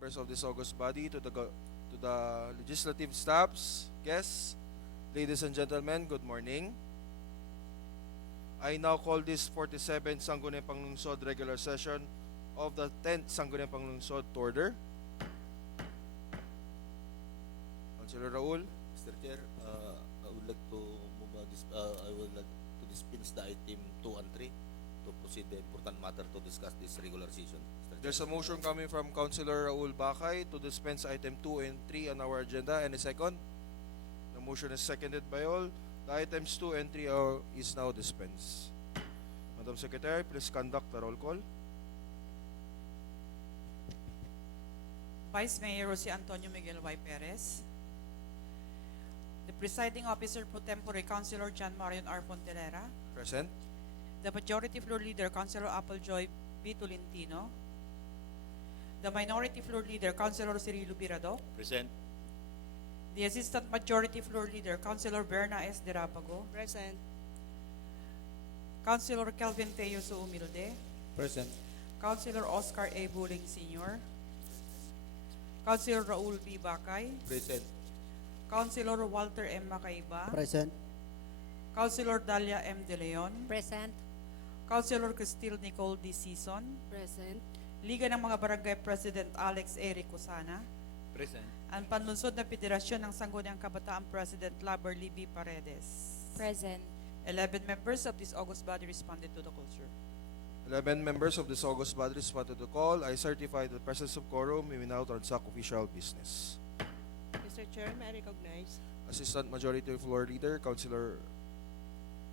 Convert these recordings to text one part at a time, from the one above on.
members of this august body, to the legislative staffs, guests, ladies and gentlemen, good morning. I now call this 47th Sangguniang Panglungsod regular session of the 10th Sangguniang Panglungsod to order. Councilor Raul. Mr. Chair, I would like to dispense the item 2 and 3 to proceed the important matter to discuss this regular session. Mr. Chair. There's a motion coming from Councilor Raul Bakay to dispense item 2 and 3 on our agenda. Any second? The motion is seconded by all. The items 2 and 3 is now dispensed. Madam Secretary, please conduct the roll call. Vice Mayor Jose Antonio Miguel Y. Perez. The Presiding Officer Pro Tempore Councilor John Marion R. Fontelera. Present. The Majority Floor Leader Councilor Appljoy B. Tolentino. The Minority Floor Leader Councilor Cirilo Birado. Present. The Assistant Majority Floor Leader Councilor Berna S. Derapago. Present. Councilor Kelvin Teyoso Humilde. Present. Councilor Oscar A. Buling Sr. Councilor Raul B. Bakay. Present. Councilor Walter M. Macaiba. Present. Councilor Dalia M. De Leon. Present. Councilor Cristil Nicole D. Season. Present. Liga ng mga Barangay President Alex Eric Cusana. Present. Ang Panlunsod na Federasyon ng Sangguniang Kabataan President Laberly B. Paredes. Present. 11 members of this august body responded to the call, sir. 11 members of this august body responded to the call. I certify the presence of quorum. We will now transact official business. Mr. Chair, may I recognize? Assistant Majority Floor Leader, Councilor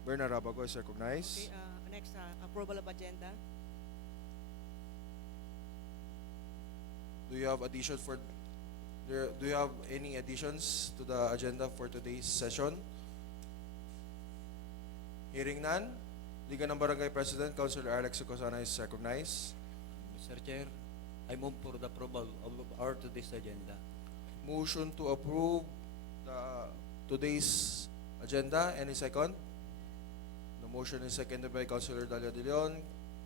Berna Rabago is recognized. Okay, next, approval of agenda. Do you have additions for? Do you have any additions to the agenda for today's session? Hearing none, Liga ng Barangay President, Councilor Alex Cosana is recognized. Mr. Chair, I move for the approval of our today's agenda. Motion to approve today's agenda. Any second? The motion is seconded by Councilor Dalia De Leon,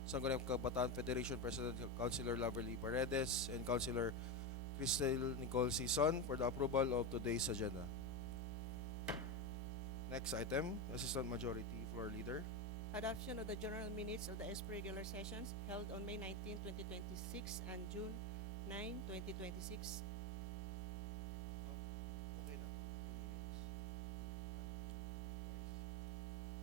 Sangguniang Kabataan Federation President Councilor Laverly Paredes, and Councilor Cristil Nicole Season for the approval of today's agenda. Next item, Assistant Majority Floor Leader. Adoption of the general minutes of the SP regular sessions held on May 19, 2026 and June 9, 2026.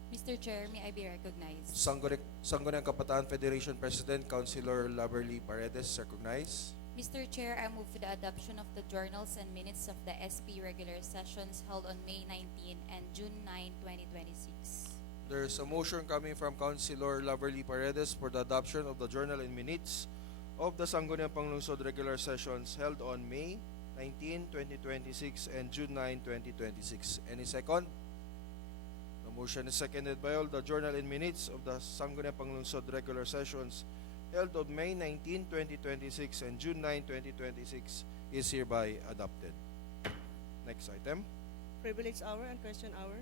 Mr. Chair, may I be recognized? Sangguniang Kabataan Federation President Councilor Laverly Paredes recognized. Mr. Chair, I move for the adoption of the journals and minutes of the SP regular sessions held on May 19 and June 9, 2026. There's a motion coming from Councilor Laverly Paredes for the adoption of the journal and minutes of the Sangguniang Panglungsod regular sessions held on May 19, 2026 and June 9, 2026. Any second? The motion is seconded by all. The journal and minutes of the Sangguniang Panglungsod regular sessions held on May 19, 2026 and June 9, 2026 is hereby adopted. Next item. Privilege hour and question hour.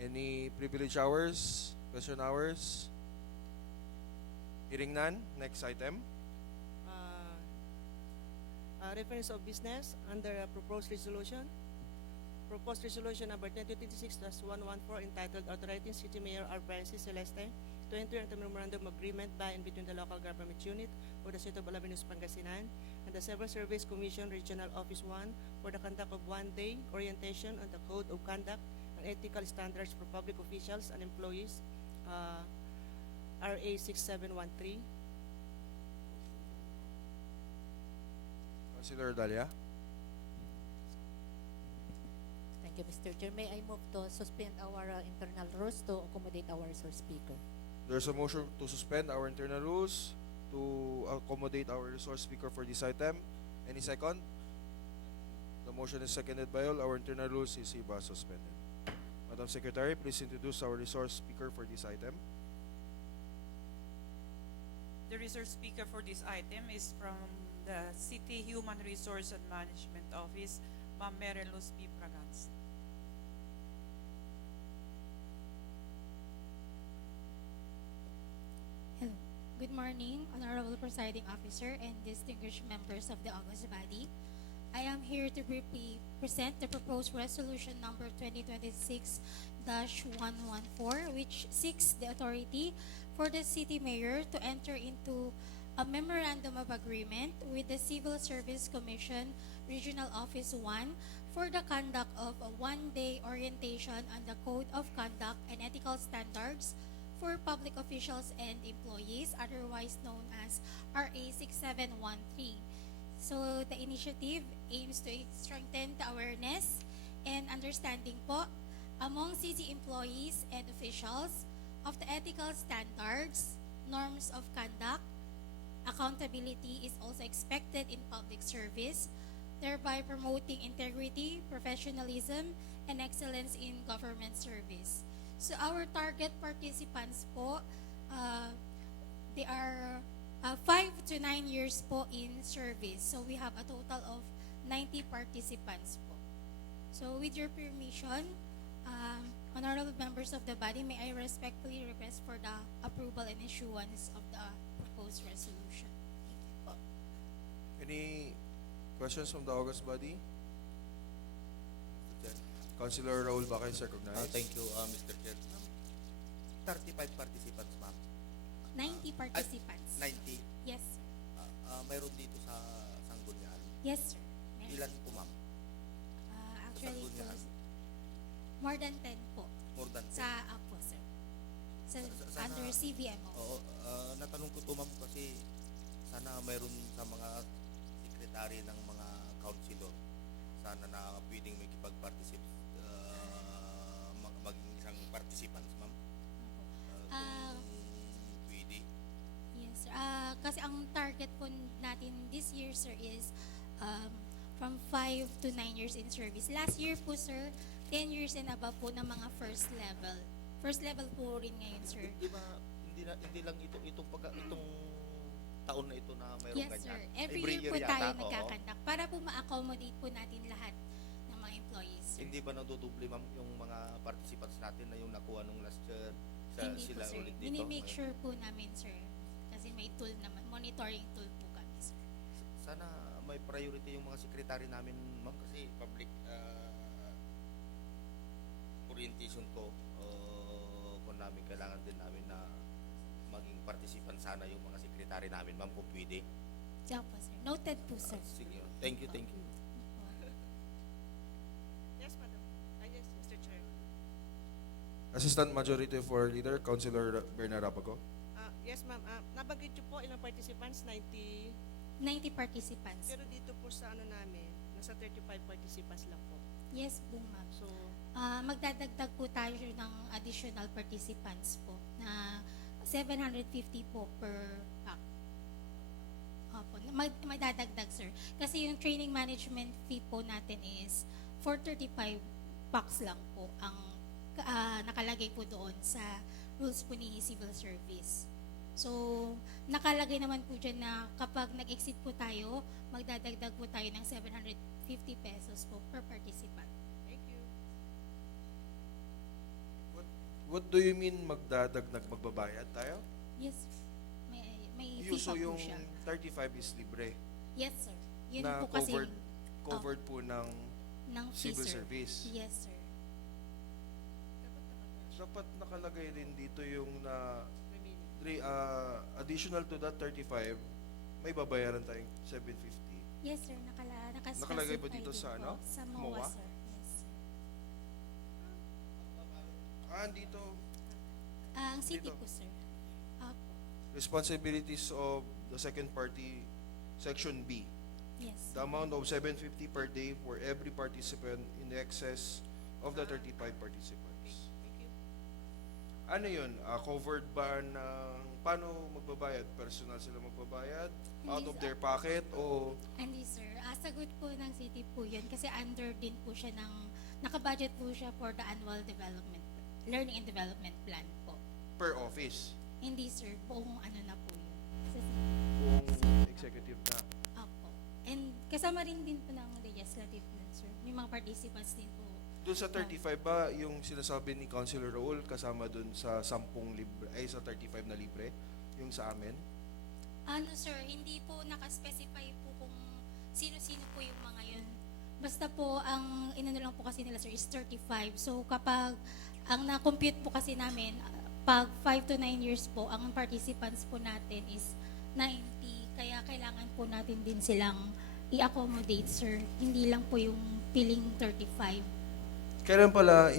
Any privilege hours, question hours? Hearing none. Next item. Reference of business under proposed resolution. Proposed resolution number 2026-114 entitled Authorizing City Mayor R. Francis Celeste to enter into a memorandum of agreement by and between the local government unit for the City of Alaminos, Pangasinan and the Civil Service Commission Regional Office 1 for the conduct of one-day orientation on the Code of Conduct and Ethical Standards for Public Officials and Employees, RA 6713. Councilor Dalia. Thank you, Mr. Chair. May I move to suspend our internal rules to accommodate our resource speaker? There's a motion to suspend our internal rules to accommodate our resource speaker for this item. Any second? The motion is seconded by all. Our internal rules is hereby suspended. Madam Secretary, please introduce our resource speaker for this item. The resource speaker for this item is from the City Human Resource and Management Office, Ma'am Mary Luz B. Braganza. Hello. Good Good morning, Honorable Presiding Officer and distinguished members of the August Body. I am here to briefly present the proposed resolution number 2026-114, which seeks the authority for the city mayor to enter into a memorandum of agreement with the Civil Service Commission Regional Office 1 for the conduct of a one-day orientation on the Code of Conduct and Ethical Standards for public officials and employees, otherwise known as RA 6713. So the initiative aims to strengthen the awareness and understanding po among city employees and officials of the ethical standards, norms of conduct. Accountability is also expected in public service, thereby promoting integrity, professionalism, and excellence in government service. So our target participants po, they are 5 to 9 years po in service. So we have a total of 90 participants po. So with your permission, honorable members of the body, may I respectfully request for the approval and issuance of the proposed resolution. Thank you po. Any questions from the August body? Mr. Chair. Councilor Raul Baca is recognized. Thank you, Mr. Chair. 35 participants, ma'am. 90 participants. 90. Yes, sir. Mayroon dito sa Sangguniang. Yes, sir. Meron. Ilan po, ma'am? Actually, po, Sangguniang? more than 10 po. More than 10. Sa po, sir. Sana- Under CVMO. Oo, natanong ko to, ma'am, kasi sana mayroon sa mga sekretary ng mga councilor, sana na pwedeng may kipag-participate, maging isang participants, ma'am. Ah, Kung pwede. Yes, sir. Kasi ang target po natin this year, sir, is from 5 to 9 years in service. Last year po, sir, 10 years and above po ng mga first level. First level po rin ngayon, sir. Di ba, hindi lang itong taon na ito na mayroong Yes, ganyan? sir. Every year po yata, tayo oo. nagkakandak para po ma-accommodate po natin lahat ng mga employees, sir. Hindi ba naduduble, ma'am, yung mga participants natin na yung nakuha nung last year? Hindi po, Sila sir. ulit dito? Mini-make sure po namin, sir. Kasi may tool naman, monitoring tool po kami, sir. Sana may priority yung mga sekretary namin, ma'am, kasi public orientation to, kung namin kailangan din namin na maging participant sana yung mga sekretary namin, ma'am, kung pwede. Diyan po, sir. Noted po, sir. Sige, thank you, thank you. Yes, madam. Yes, Mr. Chair. Assistant Majority Floor Leader, Councilor Bernard Abago. Yes, ma'am. Nabanggit niyo po ilang participants? 90. 90 participants. Pero dito po sa ano namin, nasa 35 participants lang po. Yes po, ma'am. So, Magdadagdag po tayo ng additional participants po na 750 po per pack. Opo, magdadagdag, sir. Kasi yung training management fee po natin is 435 packs lang po ang nakalagay po doon sa rules po ni Civil Service. So, nakalagay naman po dyan na kapag nag-exceed po tayo, magdadagdag po tayo ng 750 pesos po per participant. thank you. What do you mean magbabayad tayo? Yes, may fee So pa po yung siya. 35 is libre Yes, sir. Yun na po kasi covered po ng ng fee, civil sir. service. Yes, sir. Dapat nakalagay din dito yung na Remaining. additional to that 35, may babayaran tayong 750. Yes, sir. Nakalagay ba Naka-specify dito din sa po. ano? Sa MOA? MOA, sir. Yes, sir. Dito, Ang city Dito. po, sir. Apo. responsibilities of the second party, section B. Yes. The amount of 750 per day for every participant in excess of the 35 participants. Thank you. Ano yun? Covered ba ng paano magbabayad? Personal sila magbabayad? Out Hindi, of sir. their pocket? O Hindi, sir. Sagot po ng city po yun kasi under din po siya ng, nakabudget po siya for the annual development, learning and development plan po. per office? Hindi, sir. Buong ano na po yun. Sa Kung executive na. Apo. And kasama rin din po ng legislative nun, sir. May mga participants din po. Doon sa 35 ba, yung sinasabi ni Councilor Raul, kasama doon sa 10 libre, ay sa 35 na libre, yung sa amin? Ano sir, hindi po nakaspecify po kung sino-sino po yung mga yun. Basta po, ang inano lang po kasi nila sir is 35. So kapag ang na-compute po kasi namin, pag 5 to 9 years po, ang participants po natin is 90. Kaya kailangan po natin din silang i-accommodate sir. Hindi lang po yung piling 35. Kailan pala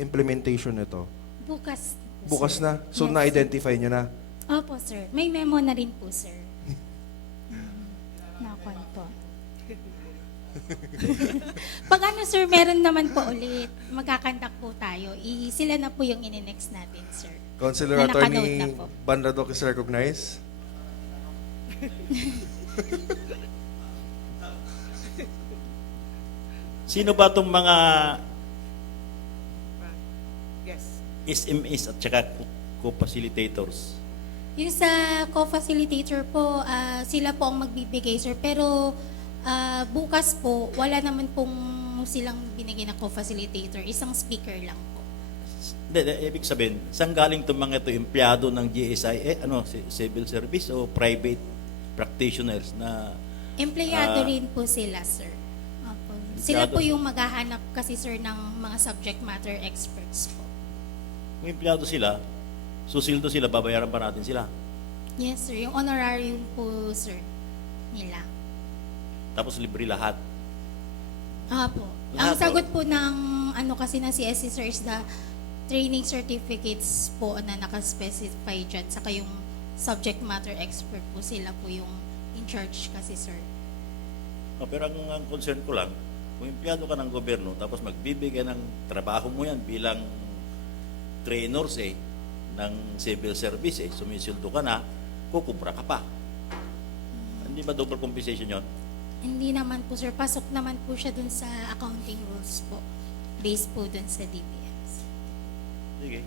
implementation nito? Bukas. Bukas sir. na? So, Yes, na-identify nyo na? Opo, sir. May memo na rin po, sir. Nakon po. Pag ano, sir, meron naman po ulit. Magkakandak po tayo. Sila na po yung ininext natin, sir. Councilor Na nakanote Attorney na po. Banradok is recognized. Sino ba itong mga Yes. SMS at saka co-facilitators? Yung sa co-facilitator po, sila po ang magbibigay, sir. Pero bukas po, wala naman pong silang binigay na co-facilitator. Isang speaker lang po. Ibig sabihin, saan galing itong mga ito, empleyado ng GSI, civil service o private practitioners na Empleyado rin po sila, sir. Opo. Sila po yung maghahanap kasi, sir, ng mga subject matter experts po. kung empleyado sila, susildo sila, babayaran pa natin sila. Yes, sir. Yung honorarium po, sir, nila. Tapos libre lahat. Opo. Lahat Ang sagot po ng ano kasi ng CSC, sir, is the training certificates po na nakaspecify dyan. Saka yung subject matter expert po, sila po yung in charge kasi, sir. Pero ang concern ko lang, kung empleyado ka ng gobyerno, tapos magbibigay ng trabaho mo yan bilang trainers ng civil service, sumisildo ka na, kukubra ka pa. Hindi ba double compensation yon? Hindi naman po, sir. Pasok naman po siya dun sa accounting rules po. Based po dun sa DBS. Sige.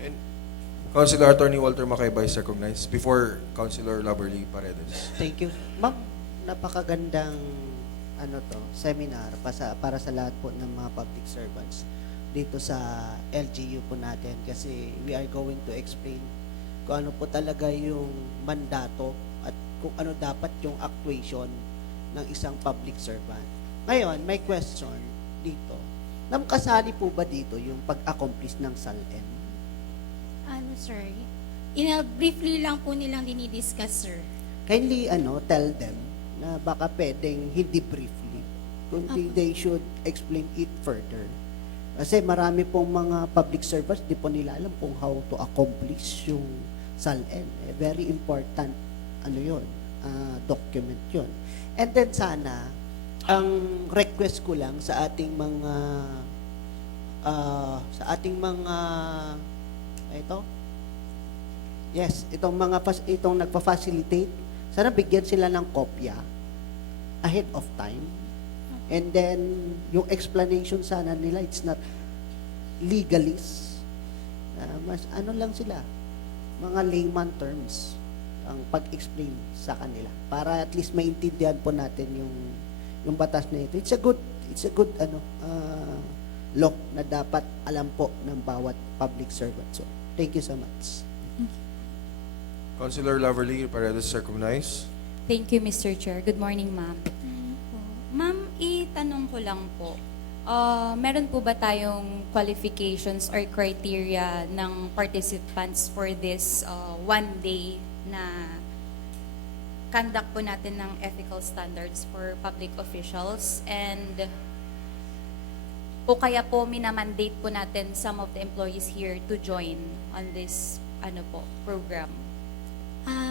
And Councilor Attorney Walter Macayba is recognized before Councilor Loverly Paredes. Thank you. Ma'am, napakagandang seminar para sa lahat po ng mga public servants dito sa LGU po natin kasi we are going to explain kung ano po talaga yung mandato at kung ano dapat yung actuation ng isang public servant. Ngayon, may question dito. Kasali po ba dito yung pag-accomplish ng SALN? Ano, sir? Briefly lang po nilang dinidiscuss, sir. Kindly tell them na baka pwedeng hindi briefly, kundi they should explain it further. Kasi marami pong mga public servants, di po nila alam kung how to accomplish yung SALN. Very important, document yun. And then sana, ang request ko lang sa ating mga, itong nagpa-facilitate, sana bigyan sila ng kopya ahead of time. And then, yung explanation sana nila, it's not legalist. Mas lang sila, mga layman terms ang pag-explain sa kanila para at least maintindihan po natin yung batas na ito. It's a good law na dapat alam po ng bawat public servant. So, thank you so much. Councilor Loverly Paredes is recognized. Thank you, Mr. Chair. Good morning, ma'am. Ma'am, itanong ko lang po. Meron po ba tayong qualifications or criteria ng participants for this one day na conduct po natin ng ethical standards for public officials? And o kaya po minamandate po natin some of the employees here to join on this program?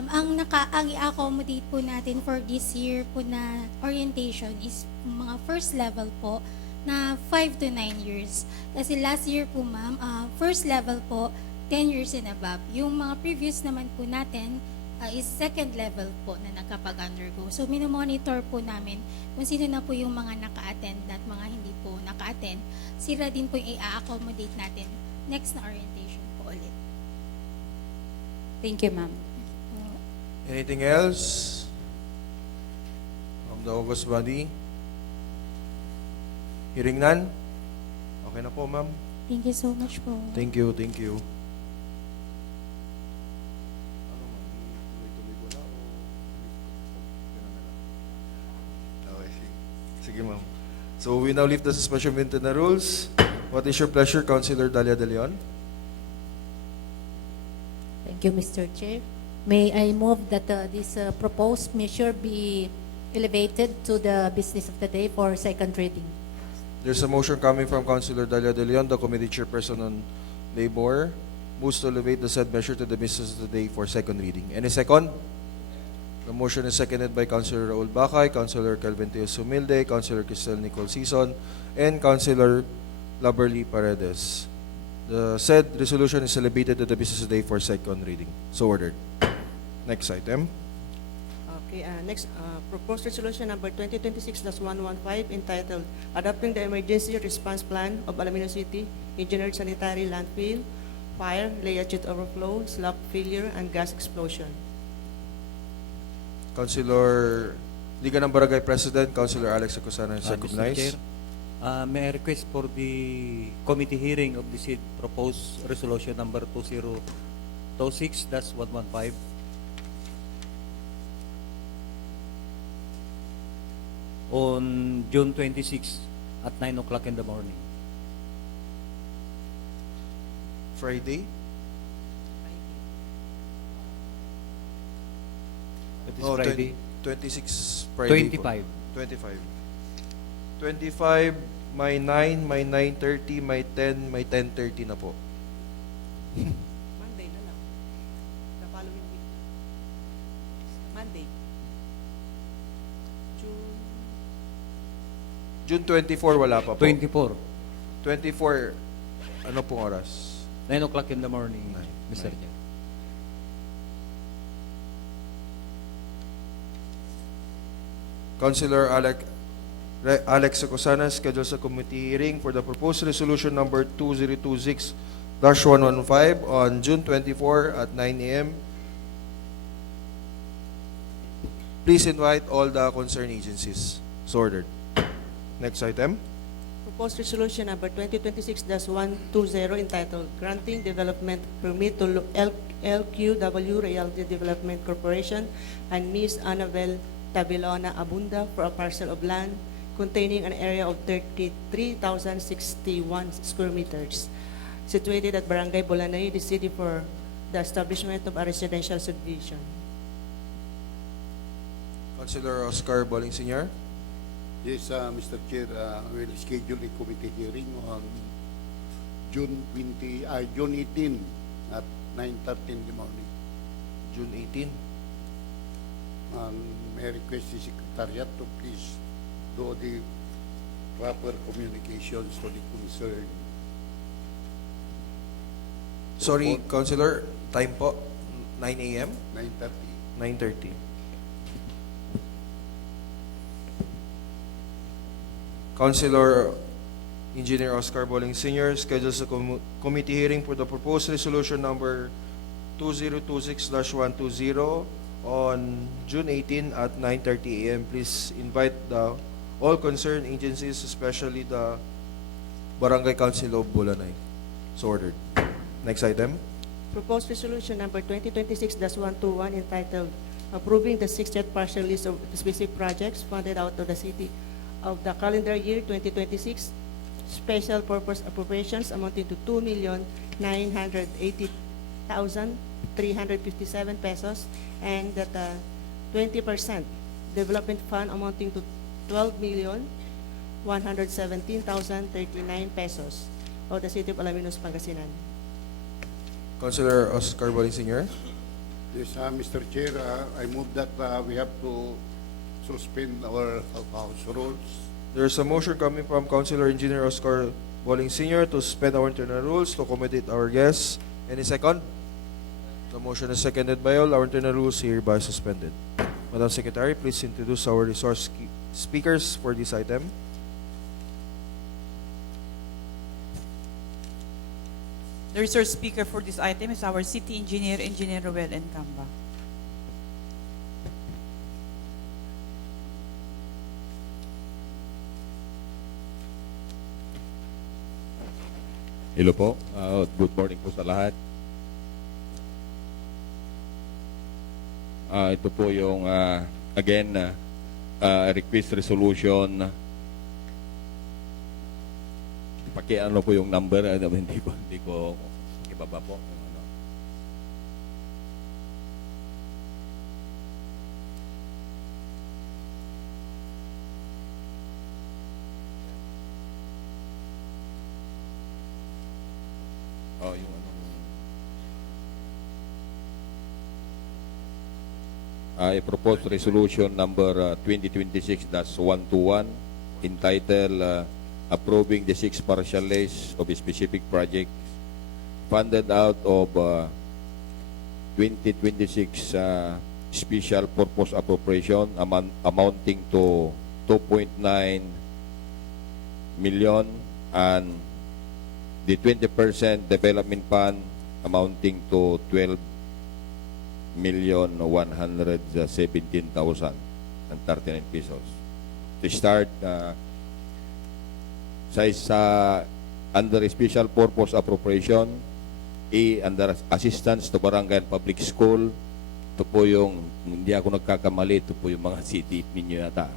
Ang i-accommodate po natin for this year po na orientation is mga first level po na 5 to 9 years. Kasi last year po, ma'am, first level po, 10 years and above. Yung mga previous naman po natin is second level po na nakapag-undergo. So, minomonitor po namin kung sino na po yung mga naka-attend at mga hindi po naka-attend. Sila din po yung i-accommodate natin next na orientation po ulit. Thank you, ma'am. Anything else from the August body? Hearing none? Okay na po, ma'am. Thank you so much po. Thank you, thank you. So we now lift the suspension of internal rules. What is your pleasure, Councilor Dalia De Leon? Thank you, Mr. Chair. May I move that this proposed measure be elevated to the business of the day for second reading? There's a motion coming from Councilor Dalia De Leon, the Committee Chairperson on Labor, moves to elevate the said measure to the business of the day for second reading. Any second? The motion is seconded by Councilor Raul Bacay, Councilor Calvin Teos Humilde, Councilor Cristel Nicole Sison, and Councilor Laberly Paredes. The said resolution is elevated to the business of the day for second reading. So ordered. Next item. Okay, next, proposed resolution number 2026-115 entitled Adopting the Emergency Response Plan of Alaminos City, Engineered Sanitary Landfill, Fire, Leachate Overflow, Slop Failure, and Gas Explosion. Councilor Liga ng Barangay President, Councilor Alex Acosana is Mr. Chair, recognized. may I request for the committee hearing of the said proposed resolution number 2026-115 on June 26 at 9 o'clock in the morning. Friday? That is No, Friday. 26 Friday. 25. 25. 25, may 9, may 9:30, may 10, may 10:30 na po. Monday na lang. The following week. Monday. June 24, wala pa po. 24. 24, ano pong oras? 9 o'clock in the morning, Nine. Mr. Nine. Chair. Councilor Alex Acosana schedules a committee hearing for the proposed resolution number 2026-115 on June 24 at 9 a.m. Please invite all the concerned agencies. So ordered. Next item. Proposed resolution number 2026-120 entitled Granting Development Permit to LQW Realty Development Corporation and Ms. Annabel Tabelona Abunda for a parcel of land containing an area of 33,061 square meters situated at Barangay Bolanay, the city for the establishment of a residential subdivision. Councilor Oscar Boling Sr. Yes, Mr. Chair, we'll schedule a committee hearing on June 18 at 9:30 in the morning. June 18. May I request the Secretariat to please do the proper communications to the concerned. Sorry, Councilor, time po? 9 a.m.? 9:30. 9:30. Councilor Engineer Oscar Boling Sr. schedules a committee hearing for the proposed resolution number 2026-120 on June 18 at 9:30 a.m. Please invite all concerned agencies, especially the Barangay Council of Bolanay. So ordered. Next item. Proposed resolution number 2026-121 entitled Approving the 60th partial list of specific projects funded out of the city of the calendar year 2026, special purpose appropriations amounting to 2,980,357 pesos, and that 20% development fund amounting to 12,117,039 pesos of the city of Alaminos, Pangasinan. Councilor Oscar Boling Sr. Yes, Mr. Chair, I move that we have to suspend our House rules. There's a motion coming from Councilor Engineer Oscar Boling Sr. to suspend our internal rules to accommodate our guests. Any second? The motion is seconded by all. Our internal rules hereby suspended. Madam Secretary, please introduce our resource speakers for this item. The resource speaker for this item is our city engineer, Engineer Ruel Encamba. Hello po. Good morning po sa lahat. Ito po yung, again, request resolution Pakiano po yung number, hindi ko ibaba po. Ano. Oh, yung ano. I propose resolution number 2026-121 entitled approving the 6 partial lists of a specific projects funded out of 2026 special purpose appropriation amounting to 2.9 million and the 20% development fund amounting to 12,117,039 pesos. To start, under special purpose appropriation, under assistance to barangay and public school, ito po yung, hindi ako nagkakamali, ito po yung mga city ninyo yata.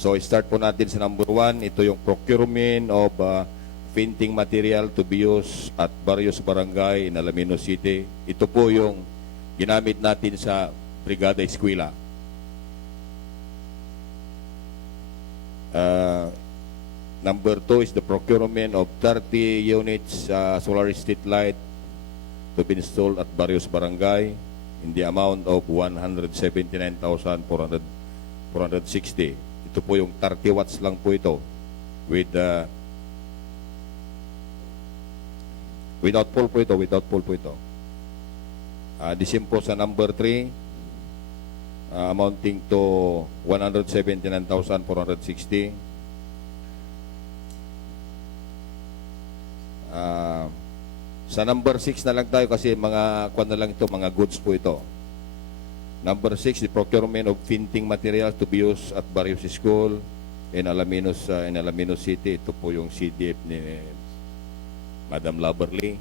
So, start po natin sa number 1, ito yung procurement of painting material to be used at various barangay in Alaminos City. Ito po yung ginamit natin sa Brigada Eskwela. Number 2 is the procurement of 30 units solar street light to be installed at various barangay in the amount of 179,460. Ito po yung 30 watts lang po ito with without pole po ito, the same po sa number 3 amounting to 179,460. Sa number 6 na lang tayo kasi mga kwan na lang ito, mga goods po ito. Number 6, the procurement of painting materials to be used at various school in Alaminos City. Ito po yung CDF ni Madam Laberly.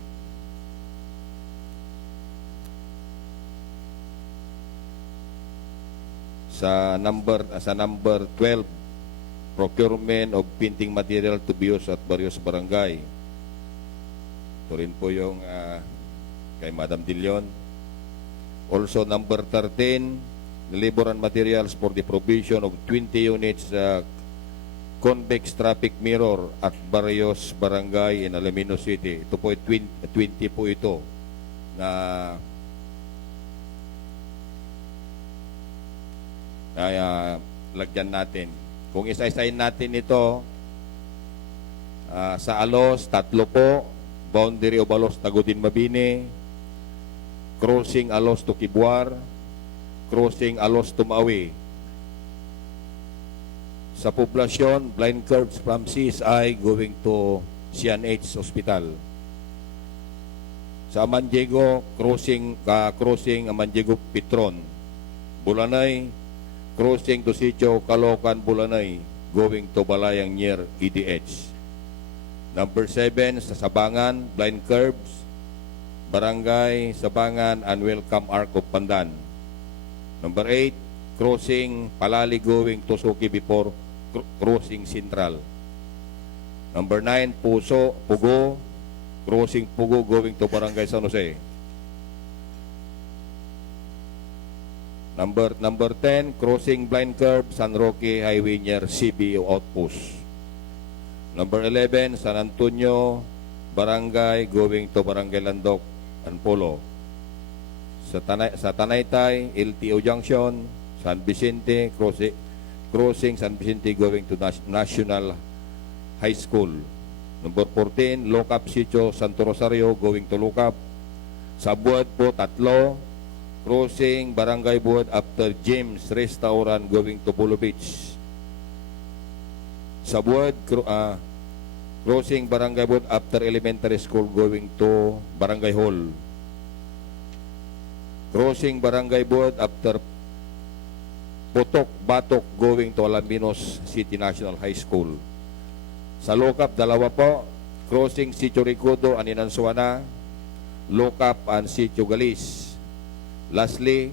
Sa number 12, procurement of painting material to be used at various barangay. Ito rin po yung kay Madam Dilion. Also, number 13, the labor and materials for the provision of 20 units convex traffic mirror at various barangay in Alaminos City. Ito po, 20 po ito na lagyan natin. Kung isa-isahin natin ito, sa Alos, 3 po, boundary of Alos, Tagudin, Mabini, crossing Alos to Kibuar, crossing Alos to Maawi. Sa poblasyon, blind curves from CSI going to CNH Hospital. Sa Amandiego, crossing Amandiego Petron. Bulanay, crossing to Sitio Caloocan, Bulanay, going to Balayang near EDH. Number 7, sa Sabangan, blind curbs, Barangay Sabangan and Welcome Arc of Pandan. Number 8, crossing Palali going to Suki before crossing Central. Number 9, Pugo, crossing Pugo going to Barangay San Jose. Number 10, crossing blind curb San Roque Highway near CBO Outpost. Number 11, San Antonio Barangay going to Barangay Landok and Polo. Sa Tanaytay, LTO Junction, San Vicente, crossing San Vicente going to National High School. Number 14, Locap Sitio Santo Rosario going to Locap. Sa Buad po, 3, crossing Barangay Buad after James Restaurant going to Polo Beach. Sa Buad, crossing Barangay Buad after Elementary School going to Barangay Hall. Crossing Barangay Buad after Putok, Batok going to Alaminos City National High School. Sa Locap, 2 po, crossing Sitio Ricudo and Inansuana, Locap and Sitio Galis. Lastly,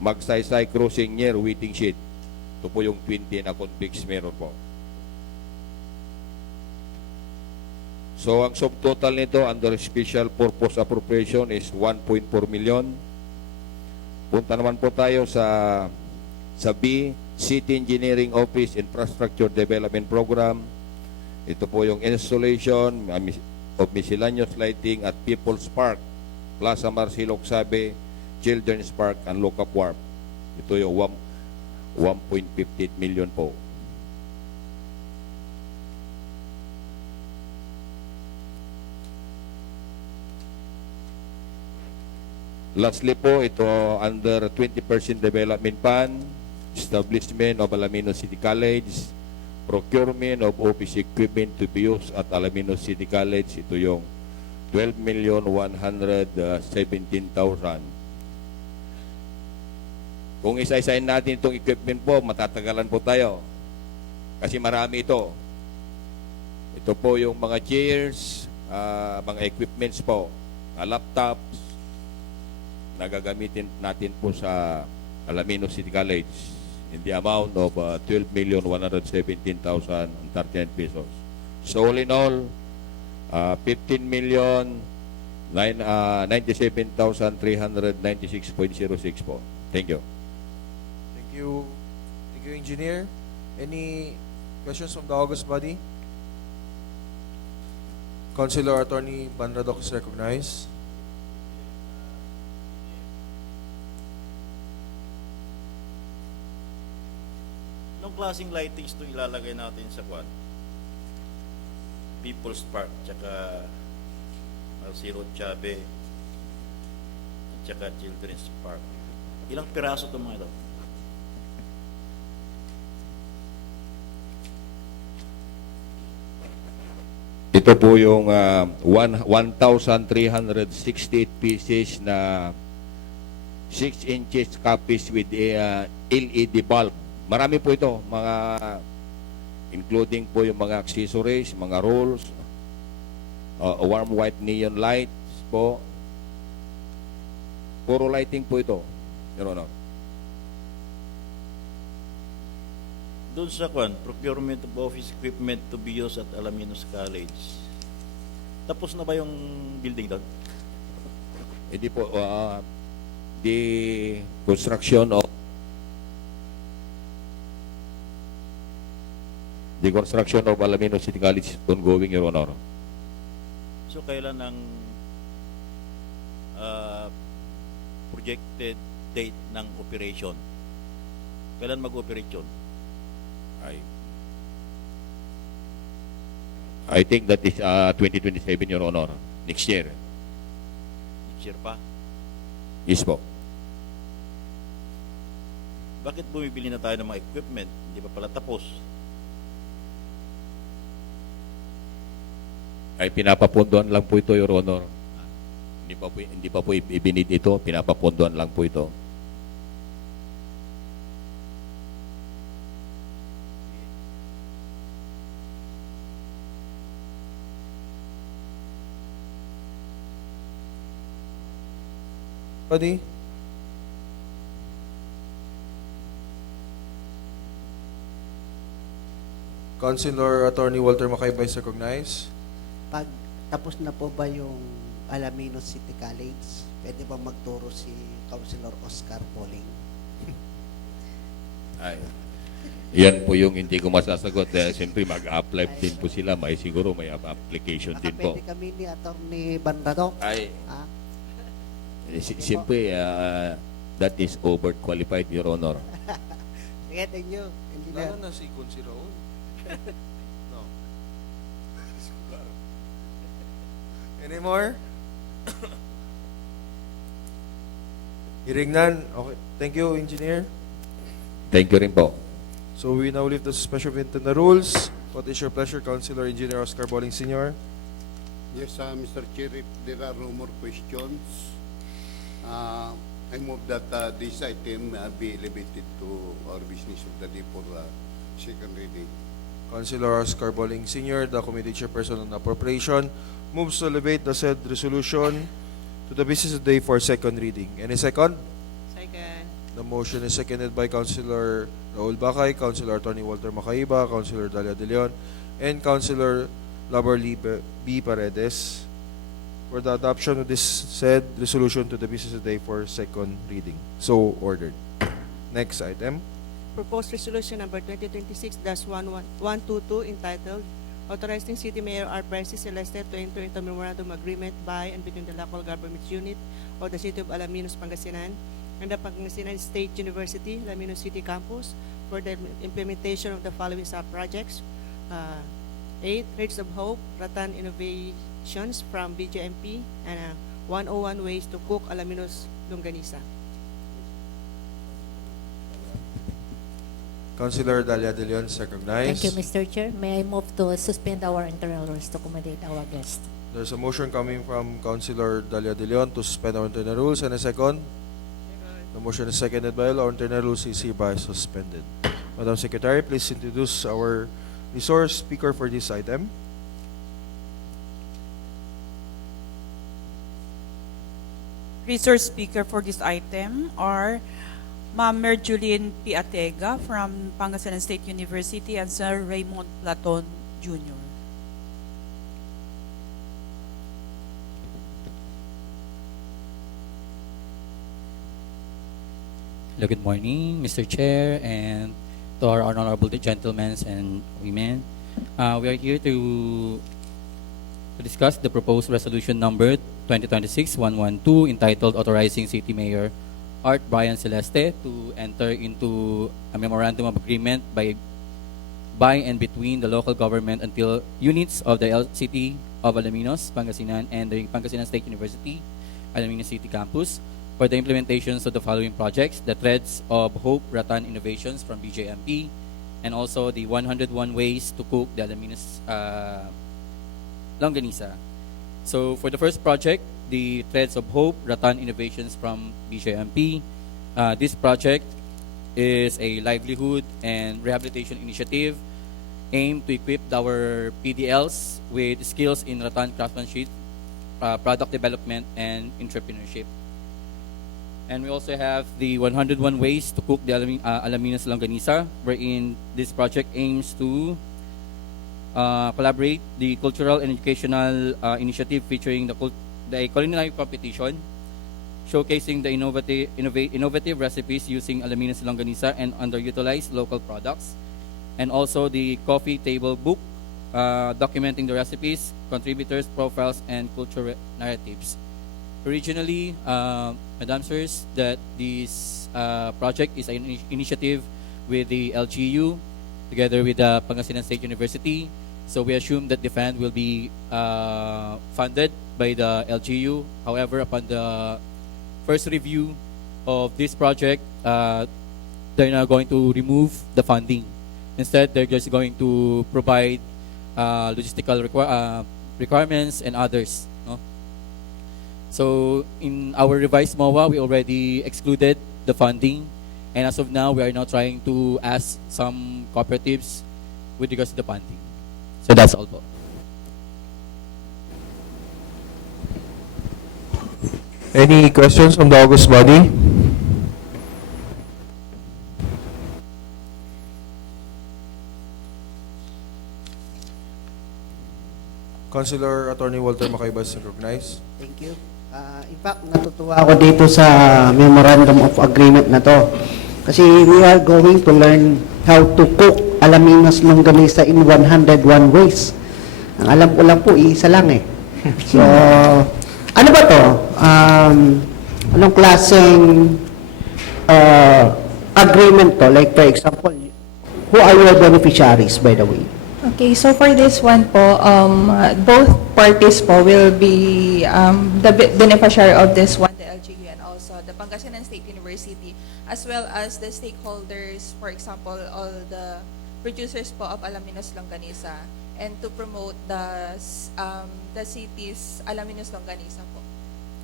Magsaysay crossing near Waiting Shed. Ito po yung 20 na convicts meron po. So, ang subtotal nito under special purpose appropriation is 1.4 million. Punta naman po tayo sa B, City Engineering Office Infrastructure Development Program. Ito po yung installation of miscellaneous lighting at People's Park, Plaza Marcelo Sabe, Children's Park, and Loca Wharf. Ito yung 1.58 million po. Lastly po, ito under 20% Development Fund, establishment of Alaminos City College, procurement of office equipment to be used at Alaminos City College. Ito yung 12,117,000. Kung isa-isahin natin itong equipment po, matatagalan po tayo. Kasi marami ito. Ito po yung mga chairs, mga equipments po, laptops, na gagamitin natin po sa Alaminos City College in the amount of 12,117,039 pesos. So all in all, 15,097,396.06 po. Thank you. Thank you. Thank you, Engineer. Any questions from the August body? Councilor Attorney Banradok is recognized. Anong klaseng lightings ito ilalagay natin sa kwan? People's Park, tsaka Marcelo Sabe, at tsaka Children's Park. Ilang piraso ito mga ito? Ito po yung 1,368 pieces na 6 inches copies with a LED bulb. Marami po ito, mga including po yung mga accessories, mga rolls, warm white neon lights po. Puro lighting po ito. Your Honor. Doon sa kwan, procurement of office equipment to be used at Alaminos College. Tapos na ba yung building doon? Hindi po, the construction of Alaminos City College is ongoing, Your Honor. So kailan ang projected date ng operation? Kailan mag-operate yun? I think that is 2027, Your Honor. Next year. Next year pa? Yes po. Bakit bumibili na tayo ng mga equipment? Hindi pa pala tapos. Ay pinapapunduan lang po ito, Your Honor. Hindi pa po ibinid ito, pinapapunduan lang po ito. Body? Councilor Attorney Walter Macayba is recognized. Pag tapos na po ba yung Alaminos City College, pwede ba magturo si Councilor Oscar Pauling? Ay. Yan po yung hindi ko masasagot. Siyempre mag-apply din po sila. Siguro may application din po. Pwede kami ni Attorney Banradok. Ay. Ah, Siyempre, that is overqualified, Your Honor. sige, thank you. Engineer. Lalo na si Kunsi Raul. No. Any more? Hearing none. Okay. Thank you, Engineer. Thank you rin po. So we now leave the suspension of the rules. What is your pleasure, Councilor Engineer Oscar Bowling Sr.? Yes, Mr. Chair, if there are no more questions, I move that this item be elevated to our business of the day for second reading. Councilor Oscar Bowling Sr., the Committee Chairperson on Appropriation, moves to elevate the said resolution to the business of the day for second reading. Any second? Second. The motion is seconded by Councilor Raul Bacay, Councilor Attorney Walter Macaiba, Councilor Dalia De Leon, and Councilor Loverly B. Paredes for the adoption of this said resolution to the business of the day for second reading. So ordered. Next item. Proposed resolution number 2026-122 entitled Authorizing City Mayor R. Francis Celeste to enter into memorandum agreement by and between the local government unit of the City of Alaminos, Pangasinan and the Pangasinan State University, Alaminos City Campus for the implementation of the following sub-projects. 8. Threads of Hope, Rattan Innovations from BJMP, and 101 Ways to Cook Alaminos Longanisa. Councilor Dalia De Leon is recognized. Thank you, Mr. Chair. May I move to suspend our internal rules to accommodate our guest? There's a motion coming from Councilor Dalia De Leon to suspend our internal rules, and a second. The motion is seconded by all. Our internal rules is hereby suspended. Madam Secretary, please introduce our resource speaker for this item. Resource speaker for this item are Ma'am Merjuline P. Atega from Pangasinan State University and Sir Raymond Platon Jr. Hello, good morning, Mr. Chair, and to our honorable gentlemen and women. We are here to discuss the proposed resolution number 2026-112 entitled Authorizing City Mayor Art Brian Celeste to enter into a memorandum of agreement by and between the local government until units of the City of Alaminos, Pangasinan, and the Pangasinan State University, Alaminos City Campus for the implementations of the following projects: the Threads of Hope Rattan Innovations from BJMP, and also the 101 Ways to Cook the Alaminos Longanisa. So for the first project, the Threads of Hope Rattan Innovations from BJMP, this project is a livelihood and rehabilitation initiative aimed to equip our PDLs with skills in rattan craftsmanship, product development, and entrepreneurship. And we also have the 101 Ways to Cook the Alaminos Longanisa, wherein this project aims to collaborate the cultural and educational initiative featuring the culinary competition, showcasing the innovative recipes using Alaminos Longanisa and underutilized local products, and also the coffee table book documenting the recipes, contributors, profiles, and cultural narratives. Originally, Madam Sirs, that this project is an initiative with the LGU together with the Pangasinan State University. So we assume that the fund will be funded by the LGU. However, upon the first review of this project, they're not going to remove the funding. Instead, they're just going to provide logistical requirements and others. No? So in our revised MOA, we already excluded the funding. And as of now, we are now trying to ask some cooperatives with regards to the funding. So that's all po. Any questions from the August body? Councilor Attorney Walter Macayba is recognized. Thank you. In fact, natutuwa ako dito sa memorandum of agreement na to. Kasi we are going to learn how to cook Alaminos Longanisa in 101 ways. Ang alam ko lang po, isa lang eh. So, ano ba to? Anong klaseng agreement to? Like, for example, who are your beneficiaries, by the way? Okay, so for this one po, both parties po will be the beneficiary of this one, the LGU and also the Pangasinan State University, as well as the stakeholders, for example, all the producers po of Alaminos Longanisa, and to promote the city's Alaminos Longanisa po.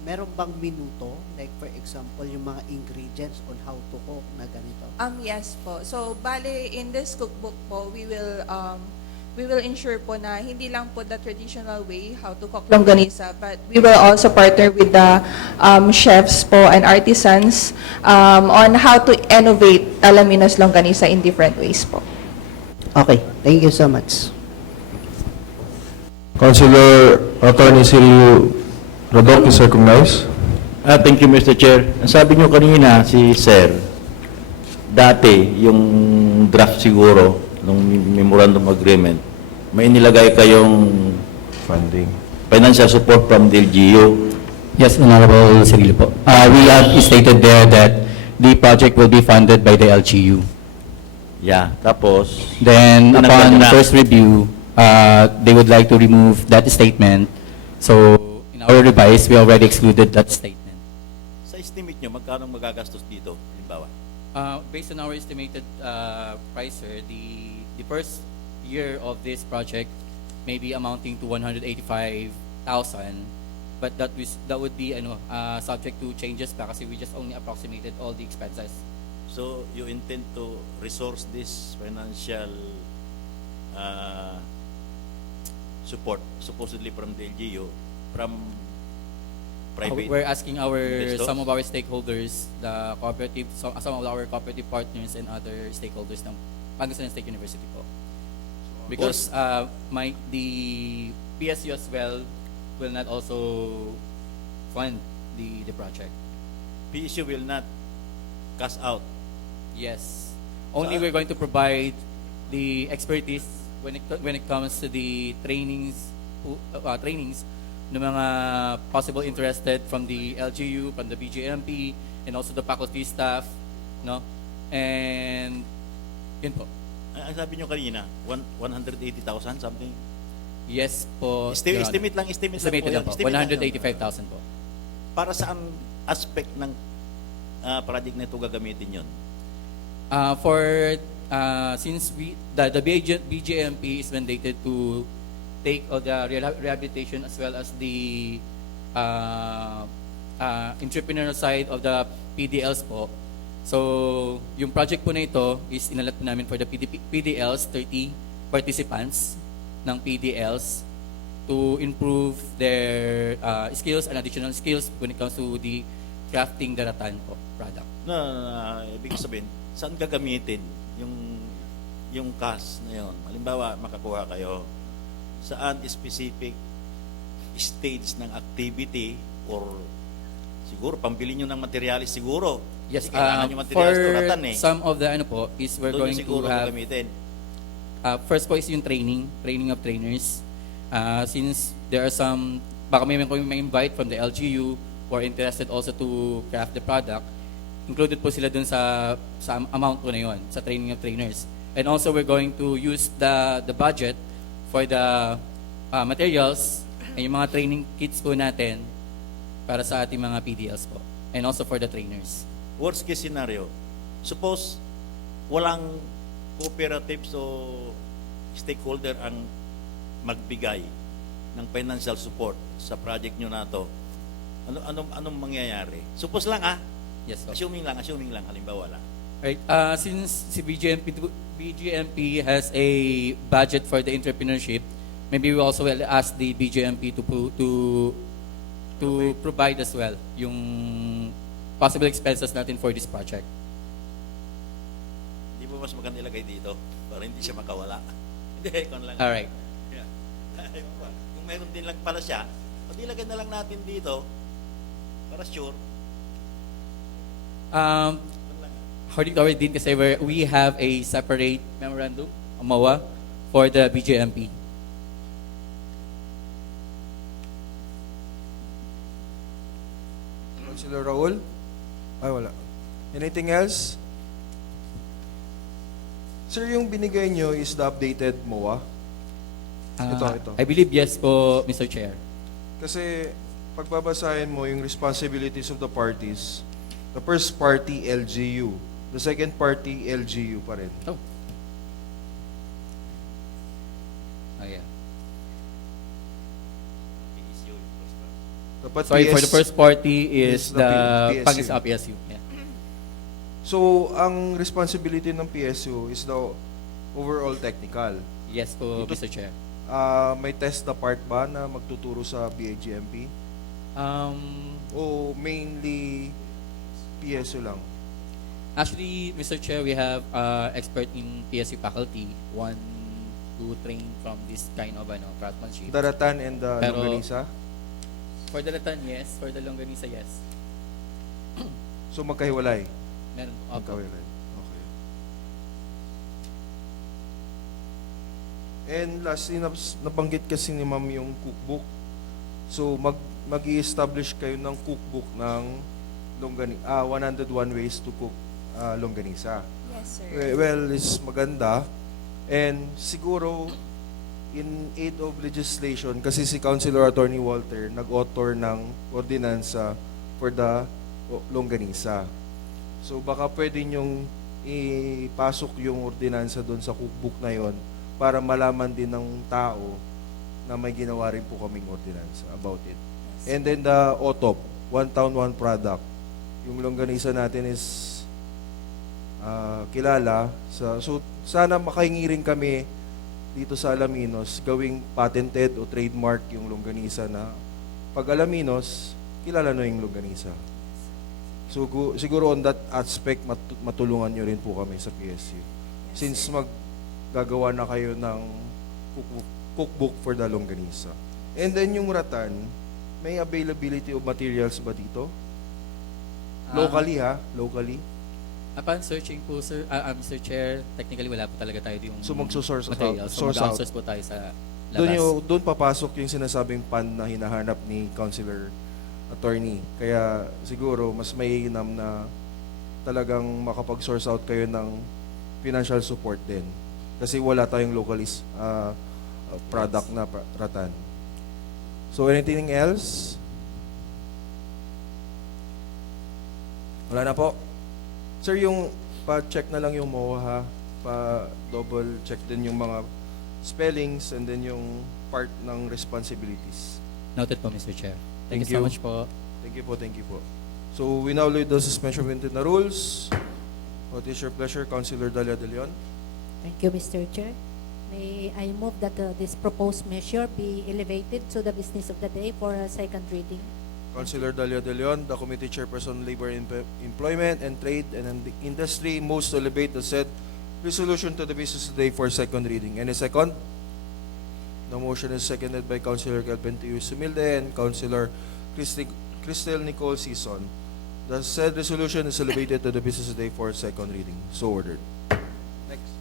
Meron bang minuto? Like, for example, yung mga ingredients on how to cook na ganito? Yes po. So, bale, in this cookbook po, we will ensure po na hindi lang po the traditional way how to cook longanisa, but we will also partner with the chefs po and artisans on how to innovate Alaminos Longanisa in different ways po. Okay, thank you so much. Councilor Attorney Sirio Rodok is recognized. Thank you, Mr. Chair. Ang sabi nyo kanina, si Sir, dati, yung draft siguro, ng memorandum agreement, may nilagay kayong Funding. financial support from the LGU. Yes, Honorable Cirillo po. We have stated there that the project will be funded by the LGU. Yeah, tapos, Then, Tinanggal upon na. first review, they would like to remove that statement. So, in our revise, we already excluded that statement. sa estimate nyo, magkano magagastos dito? Halimbawa. Based on our estimated price, sir, the first year of this project may be amounting to 185,000, but that would be subject to changes pa kasi we just only approximated all the expenses. So, you intend to resource this financial support, supposedly from the LGU, from private? We're asking investors? some of our stakeholders, the cooperative, some of our cooperative partners and other stakeholders ng Pangasinan State University po. Because the PSU as well will not also fund the project. PSU will not cash out. Yes. Only we're going to provide the expertise when it comes to the trainings ng mga possible interested from the LGU, from the BJMP, and also the faculty staff, no? And yun po. Ang sabi nyo kanina, 180,000 something? Yes po. Your Honor. Estimate lang Estimated lang po. Estimate lang yun. 185,000 po. Para saan aspect ng project na ito gagamitin yun? Since the BJMP is mandated to take all the rehabilitation as well as the entrepreneurial side of the PDLs po. So, yung project po na ito is inalat po namin for the PDLs, 30 participants ng PDLs to improve their skills and additional skills when it comes to the crafting the rattan po product. Ibig sabihin, saan gagamitin yung cash na yun? Halimbawa, makakuha kayo, saan specific stage ng activity or siguro, pambili nyo ng materialis siguro. Yes, Kasi kailangan yung materialis for turatan eh. some of the is we're Doon going yung siguro to have gagamitin. first po is yung training of trainers. Since there are some, baka may invite from the LGU who are interested also to craft the product, included po sila dun sa amount po na yun, sa training of trainers. And also we're going to use the budget for the materials and yung mga training kits po natin para sa ating mga PDLs po. And also for the trainers. Worst case scenario, suppose walang cooperatives o stakeholder ang magbigay ng financial support sa project nyo na to, anong mangyayari? Suppose lang Yes, po. assuming lang, halimbawa lang. Right. Since si BGMP has a budget for the entrepreneurship, maybe we also will ask the BGMP to provide as well yung possible expenses natin for this project. Hindi mo mas maganda ilagay dito para hindi siya makawala. Hindi, kon lang. All right. Yeah. Kung mayroon din lang pala siya, pag ilagay na lang natin dito para sure. According to our dean kasi we have a separate memorandum, MOA, for the BJMP. Councilor Raul? Ay, wala. Anything else? Sir, yung binigay nyo is the updated MOA? Ito. I believe yes po, Mr. Chair. Kasi pagbabasahin mo yung responsibilities of the parties, the first party, LGU. The second party, LGU pa rin. Oh. Yeah. Dapat Sorry, for PS the first party is the the PSU. Pangasinan PSU. Yeah. So, ang responsibility ng PSU is the overall technical. Yes po, Ito- Mr. Chair. May test na part ba na magtuturo sa BAGMP? O mainly PSU lang? Actually, Mr. Chair, we have expert in PSU faculty, one to train from this kind of craftsmanship. The Ratan and the Pero- Longganisa? For the Ratan, yes. For the Longganisa, yes. So magkahiwalay? Meron po. Opo. Magkahiwalay. Okay. And lastly, nabanggit kasi ni ma'am yung cookbook. So mag-i-establish kayo ng cookbook ng 101 ways to cook longganisa. Yes, sir. Well, is maganda. And siguro, in aid of legislation, kasi si Councilor Attorney Walter nag-author ng ordinansa for the longganisa. So baka pwede nyong ipasok yung ordinansa doon sa cookbook na yon para malaman din ng tao na may ginawa rin po kaming ordinansa about it. And then the OTOP, One Town, One Product. Yung longganisa natin is kilala. So sana makahingi rin kami dito sa Alaminos gawing patented o trademark yung longganisa na pag Alaminos, kilala na yung longganisa. So siguro on that aspect, matulungan nyo rin po kami sa PSU. Since maggagawa na kayo ng cookbook for the longganisa. And then yung Ratan, may availability of materials ba dito? Locally Locally? Upon searching po, sir, Mr. Chair, technically wala po talaga tayo yung So magsusource materials. So source out. mag-outsource po tayo sa labas. Doon papasok yung sinasabing pan na hinahanap ni Councilor Attorney. Kaya siguro mas mainam na talagang makapag-source out kayo ng financial support din. Kasi wala tayong localist product na Ratan. So anything else? Wala na po. Sir, yung pa-check na lang yung MOA ha. Pa-double check din yung mga spellings and then yung part ng responsibilities. Noted po, Mr. Chair. Thank Thank you so you. much po. Thank you po. So we now lead the suspension of the rules. What is your pleasure, Councilor Dalia de Leon? Thank you, Mr. Chair. May I move that this proposed measure be elevated to the business of the day for a second reading. Councilor Dalia de Leon, the Committee Chairperson, Labor, Employment, and Trade and Industry, moves to elevate the said resolution to the business of the day for second reading. Any second? The motion is seconded by Councilor Calvin T. Sumilde and Councilor Cristel Nicole Sison. The said resolution is elevated to the business of the day for second reading. So ordered. Next.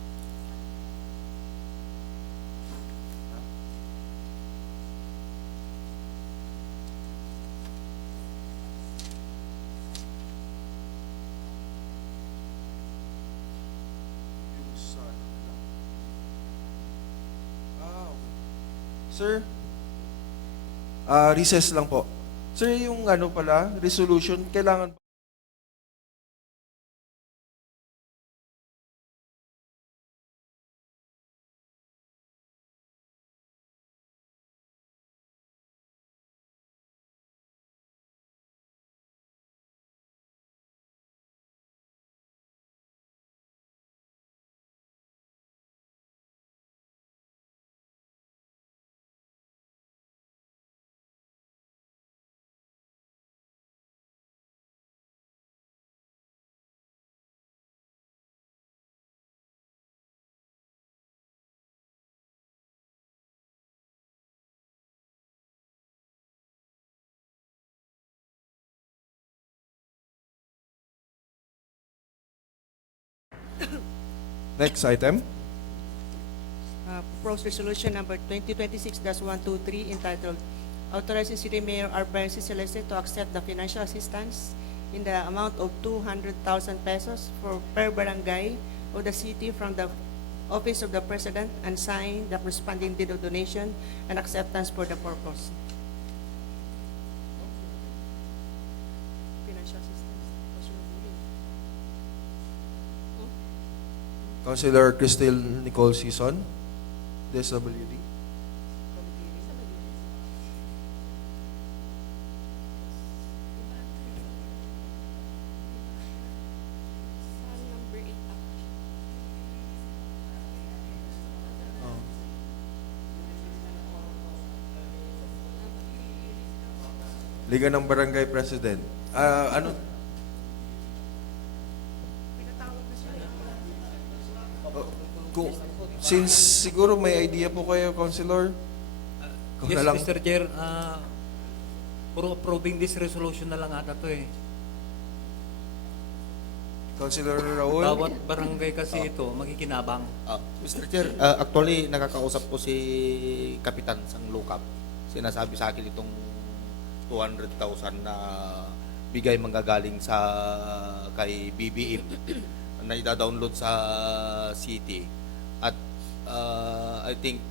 Sir, recess lang po. Sir, yung ano pala, resolution, kailangan next item. Proposed resolution number 2026-123 entitled Authorizing City Mayor R. Francis Celeste to accept the financial assistance in the amount of 200,000 pesos for per barangay of the city from the Office of the President and sign the corresponding deed of donation and acceptance for the purpose. Financial assistance. Councilor Cristel Nicole Sison, DSWD. Liga ng Barangay President. Ano? Since siguro may idea po kayo, Councilor, kung Yes, na lang, Mr. Chair, puro approving this resolution na lang ata to eh. Councilor Raul. Bawat barangay kasi ito, makikinabang. Mr. Chair, actually nakakausap ko si Kapitan Sanglukap. Sinasabi sa akin itong 200,000 na bigay manggagaling sa kay BBM na ida-download sa city. At I think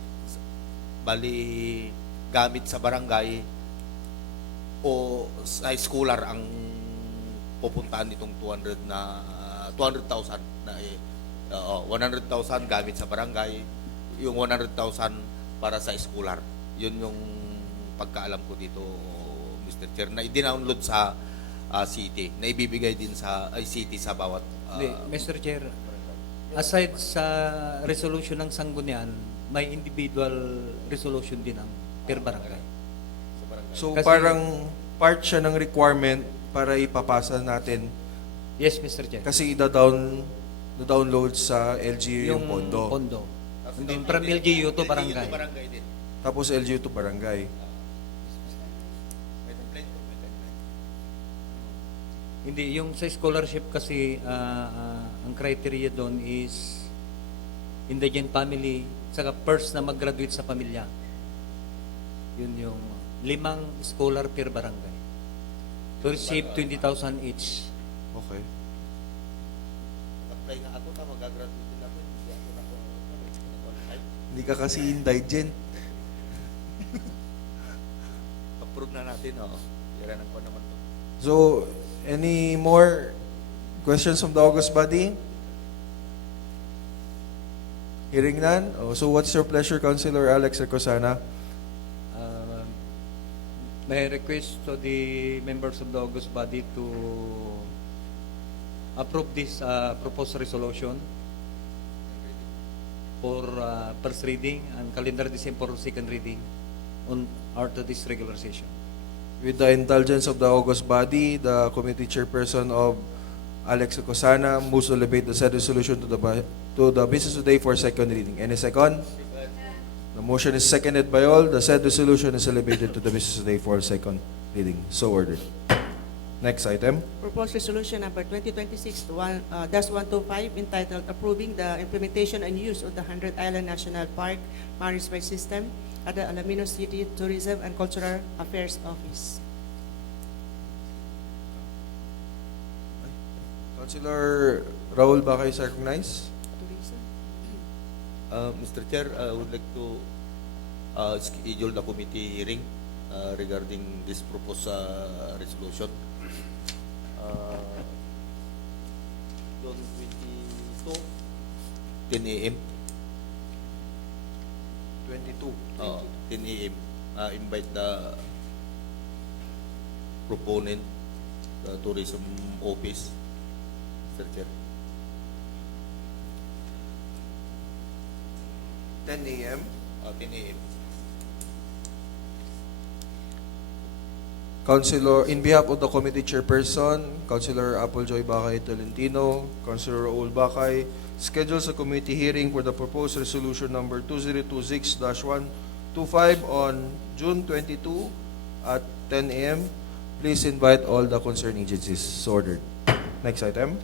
bali gamit sa barangay o sa schooler ang pupuntahan nitong 200,000 na 100,000 gamit sa barangay, yung 100,000 para sa schooler. Yun yung pagkaalam ko dito, Mr. Chair, na i-download sa city, na ibibigay din sa city sa bawat Hindi, Mr. Chair, aside sa resolution ng Sanggunian, may individual resolution din ang per barangay. So Kasi- parang part siya ng requirement para ipapasa natin Yes, Mr. Chair. kasi download sa LGU yung pondo. Pondo. Hindi, from LGU to barangay. din. Tapos LGU to barangay. Hindi, yung sa scholarship kasi, ang criteria doon is indigent family, saka first na mag-graduate sa pamilya. Yun yung 5 scholar per barangay. To receive 20,000 each. Okay. Apply nga ako, mag-graduate din ako, hindi ako na-qualified. Hindi ka kasi indigent. Approve na natin, Yan ang naman to. So, any more questions from the August body? Hearing none? So what's your pleasure, Councilor Alex Recosana? May I request to the members of the August body to approve this proposed resolution for first reading and calendar December second reading on to this regular session. With the indulgence of the August body, the committee chairperson of Alex Recosana moves to elevate the said resolution to the business today for second reading. Any second? The motion is seconded by all. The said resolution is elevated to the business today for second reading. So ordered. Next item. Proposed resolution number 2026-125 entitled Approving the Implementation and Use of the 100 Island National Park Management System at the Alaminos City Tourism and Cultural Affairs Office. Councilor Raul Bacay is recognized. Mr. Chair, I would like to schedule the committee hearing regarding this proposed resolution. June 22, 10 a.m. 22. 10 a.m. Invite the proponent, the tourism office, Mr. Chair. 10 a.m. 10 a.m. Councilor, in behalf of the committee chairperson, Councilor Applejoy Bacay Tolentino, Councilor Raul Bacay, schedules a committee hearing for the proposed resolution number 2026-125 on June 22 at 10 a.m. Please invite all the concerned agencies. So ordered. Next item.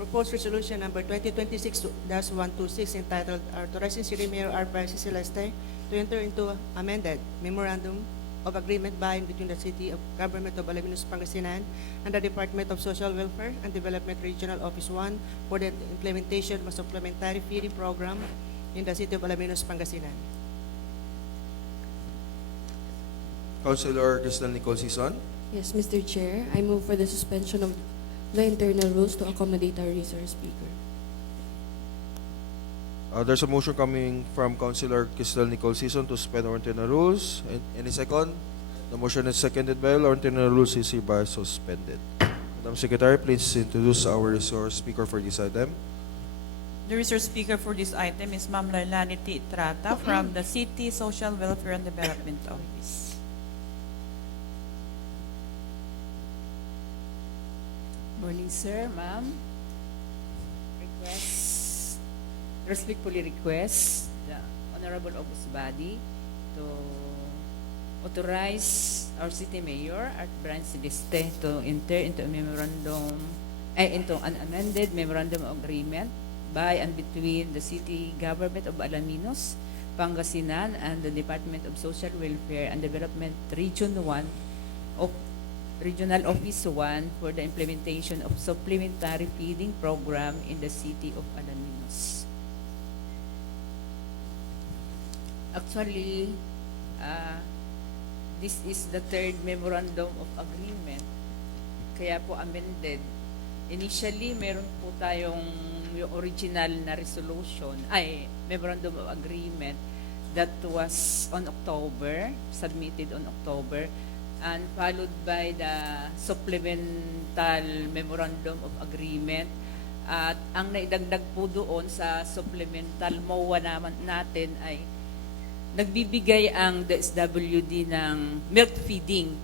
Proposed resolution number 2026-126 entitled Authorizing City Mayor R. Francis Celeste to enter into amended memorandum of agreement by and between the City of Government of Alaminos, Pangasinan and the Department of Social Welfare and Development Regional Office 1 for the implementation of a supplementary feeding program in the City of Alaminos, Pangasinan. Councilor Cristel Nicole Sison. Yes, Mr. Chair, I move for the suspension of the internal rules to accommodate our resource speaker. There's a motion coming from Councilor Cristel Nicole Sison to suspend our internal rules. Any second? The motion is seconded by all. Our internal rules is hereby suspended. Madam Secretary, please introduce our resource speaker for this item. The resource speaker for this item is Ma'am Lailani T. Itrata from the City Social Welfare and Development Office. Morning, sir, ma'am. Request respectfully request the Honorable August Body to authorize our city mayor at Brian Celeste to enter into a memorandum, into an amended memorandum of agreement by and between the city government of Alaminos, Pangasinan, and the Department of Social Welfare and Development Region 1 of Regional Office 1 for the implementation of supplementary feeding program in the city of Alaminos. Actually, this is the third memorandum of agreement, kaya po amended. Initially, meron po tayong yung original na resolution, memorandum of agreement that was on October, submitted on October, and followed by the supplemental memorandum of agreement. At ang naidagdag po doon sa supplemental MOA naman natin ay nagbibigay ang DSWD ng milk feeding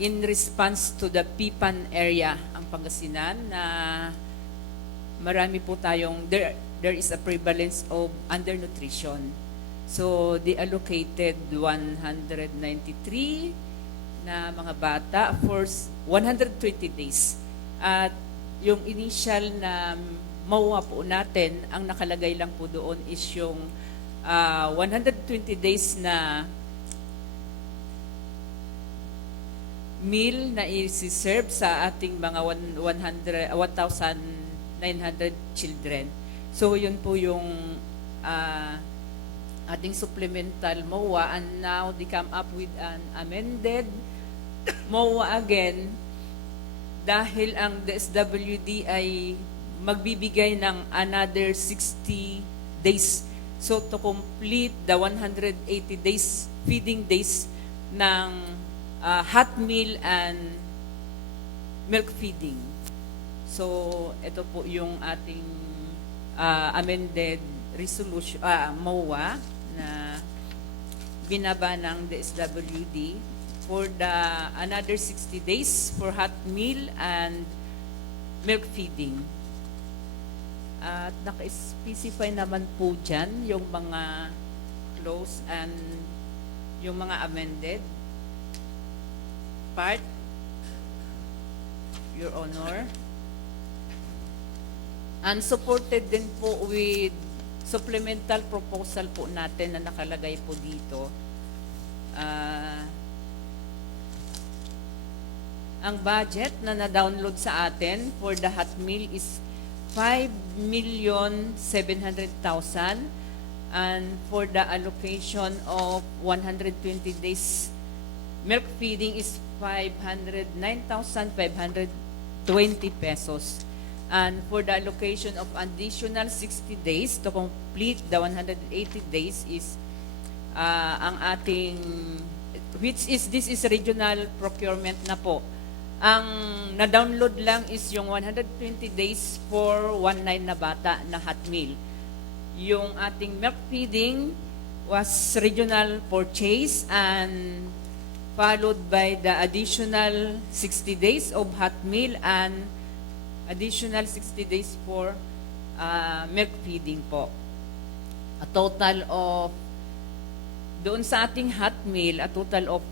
in response to the Pipan area, ang Pangasinan, na marami po tayong, there is a prevalence of undernutrition. So, they allocated 193 na mga bata for 120 days. At yung initial na MOA po natin, ang nakalagay lang po doon is yung 120 days na meal na isi-serve sa ating mga 1,900 children. So, yun po yung ating supplemental MOA, and now they come up with an amended MOA again dahil ang DSWD ay magbibigay ng another 60 days. So, to complete the 180 days, feeding days ng hot meal and milk feeding. So, ito po yung ating amended resolution, MOA na binaba ng DSWD for the another 60 days for hot meal and milk feeding. At naka-specify naman po dyan yung mga clause and yung mga amended part, Your Honor. And supported din po with supplemental proposal po natin na nakalagay po dito. Ang budget na na-download sa atin for the hot meal is 5,700,000, and for the allocation of 120 days milk feeding is 509,520 pesos. And for the allocation of additional 60 days to complete the 180 days is ang ating, this is regional procurement na po. Ang na-download lang is yung 120 days for 19 na bata na hot meal. Yung ating milk feeding was regional purchase and followed by the additional 60 days of hot meal and additional 60 days for milk feeding po. A total of, doon sa ating hot meal, a total of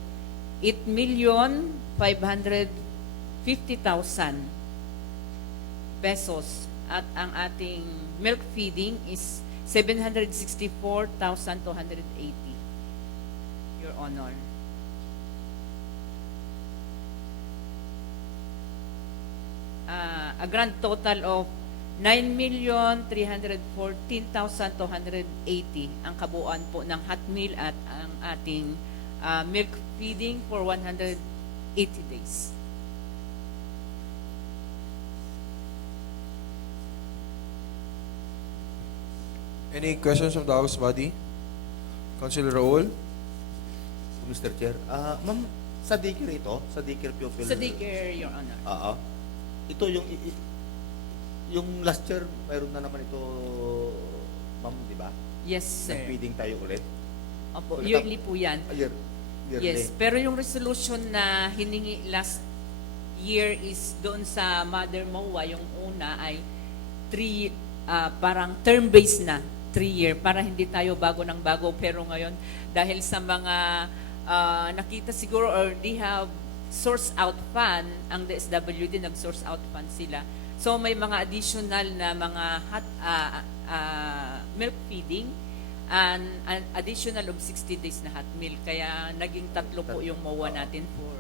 8,550,000 pesos. At ang ating milk feeding is 764,280, Your Honor. A grand total of 9,314,280 ang kabuuan po ng hot meal at ang ating milk feeding for 180 days. Any questions from the House Body? Councilor Raul? Mr. Chair, ma'am, sa daycare ito, sa daycare pupil. Sa daycare, Your Honor. Oo. Ito yung last year, mayroon na naman ito, ma'am, di ba? Yes, sir. Nag-feeding tayo ulit. Opo, So, yearly po yan. Yearly. Yes, pero yung resolution na hiningi last year is doon sa Mother MOA, yung una ay 3 parang term-based na, 3-year, para hindi tayo bago ng bago. Pero ngayon, dahil sa mga nakita siguro or they have source out fund, ang DSWD nag-source out fund sila. So may mga additional na mga milk feeding and an additional of 60 days na hot milk. Kaya naging 3 po yung MOA natin for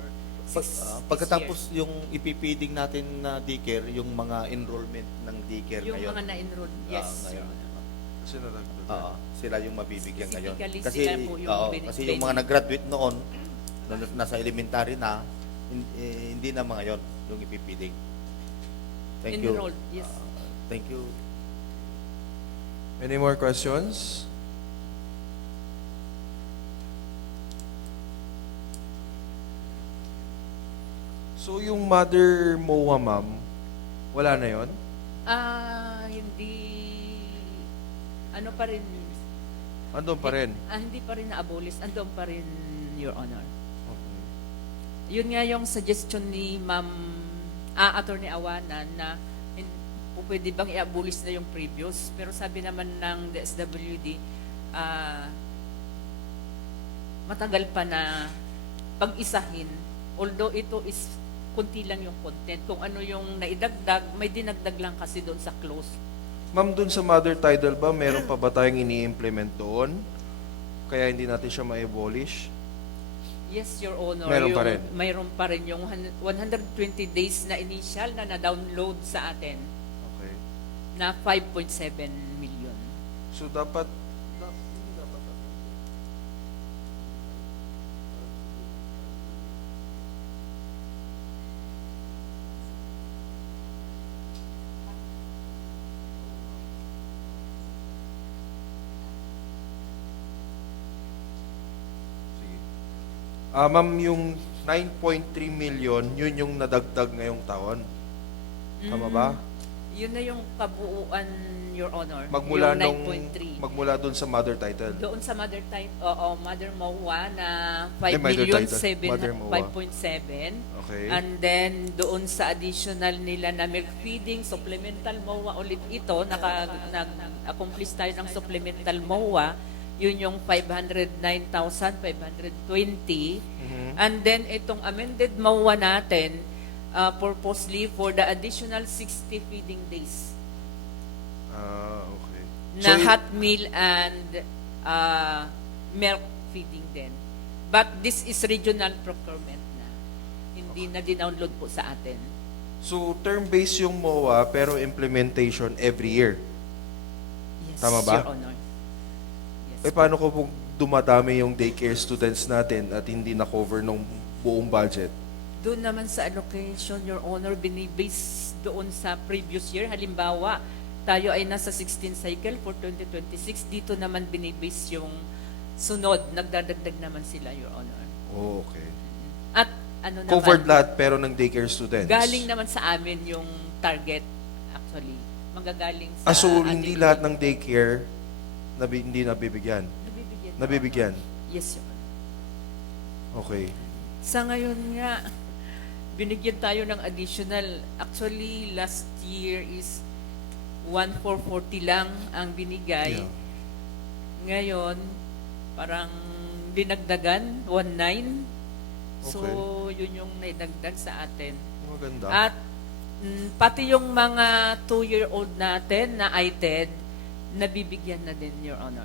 6 Pagkatapos yung ipipiding natin na daycare, yung mga enrollment ng daycare yung ngayon. mga na-enroll, yes. Ngayon. Kasi nadagdag. Sila yung mabibigyan ngayon. Specifically, Kasi, sila po yung kasi yung mga nag-graduate noon, nasa elementary na, hindi na mga yon yung ipipiding. Thank you. Enrolled, yes. Thank you. Any more questions? So yung mother MOA, ma'am, wala na yon? Hindi, ano pa rin, Andun pa rin. hindi pa rin na-abolish, andun pa rin, Your Honor. Yun nga yung suggestion ni Ma'am Attorney Awanan na pwede bang i-abolish na yung previous. Pero sabi naman ng DSWD, matagal pa na pag-isahin. Although ito is kunti lang yung content. Kung ano yung naidagdag, may dinagdag lang kasi doon sa close. Ma'am, dun sa mother title ba, meron pa ba tayong ini-implement doon? Kaya hindi natin siya ma-abolish? Yes, Your Honor. Meron pa rin? Mayroon pa rin yung 120 days na initial na na-download sa atin Okay. na 5.7 million. So dapat ma'am, yung 9.3 million, yun yung nadagdag ngayong taon. Tama ba? Yun na yung kabuuan, Your Honor. Magmula yung nung 9.3. magmula doon sa mother title. Doon sa mother type, mother MOA na Mother title. Mother MOA. 5.7. Okay. And then doon sa additional nila na milk feeding, supplemental MOA ulit ito, nag-accomplish tayo ng supplemental MOA, yun yung 509,520. And then itong amended MOA natin, purposely for the additional 60 feeding days. Okay. Na hot meal and milk feeding din. But this is regional procurement na. Hindi na dinownload po sa atin. So term-based yung MOA pero implementation every year. Yes, Tama ba? Your Honor. Eh paano kung dumadami yung daycare students natin at hindi na-cover ng buong budget? Doon naman sa allocation, Your Honor, binibase doon sa previous year. Halimbawa, tayo ay nasa 16 cycle for 2026. Dito naman binibase yung sunod. Nagdadagdag naman sila, Your Honor. Oh, okay. At ano naman, Covered lahat pero ng daycare students. galing naman sa amin yung target, actually. Magagaling sa So hindi ating- lahat ng daycare hindi nabibigyan? Nabibigyan. Nabibigyan? Yes, Your Honor. Okay. Sa ngayon nga, binigyan tayo ng additional. Actually, last year is 1,440 lang ang binigay. Yeah. Ngayon, parang dinagdagan, 1,900. So, yun yung naidagdag sa atin. Maganda. At pati yung mga 2-year-old natin na ITED, nabibigyan na din, Your Honor.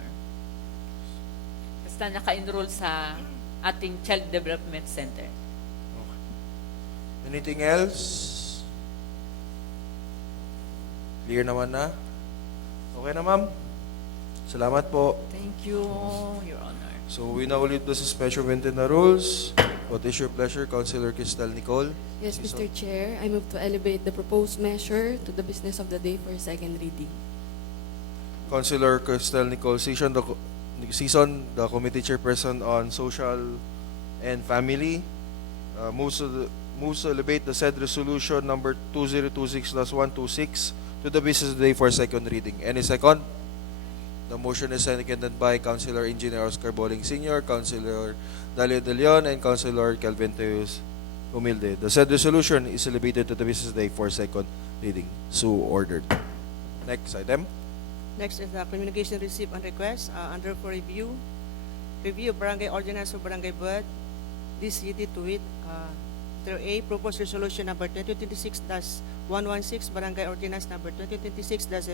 Basta naka-enroll sa ating Child Development Center. Anything else? Clear naman na? Okay na, ma'am? Salamat po. Thank you, Your Honor. So we now leave the suspension of internal rules. What is your pleasure, Councilor Cristal Nicole? Yes, Mr. Chair, I move to elevate the proposed measure to the business of the day for second reading. Councilor Cristal Nicole, season the committee chairperson on social and family, moves to elevate the said resolution number 2026-126 to the business day for second reading. Any second? The motion is seconded by Councilor Engineer Oscar Boling Sr., Councilor Dalia De Leon, and Councilor Calvin Teos Humilde. The said resolution is elevated to the business day for second reading. So ordered. Next item. Next is the communication received and request under for review. Review of Barangay Ordinance of Barangay Buad, this city to it. Letter A, proposed resolution number 2026-116, Barangay Ordinance number 2026-01,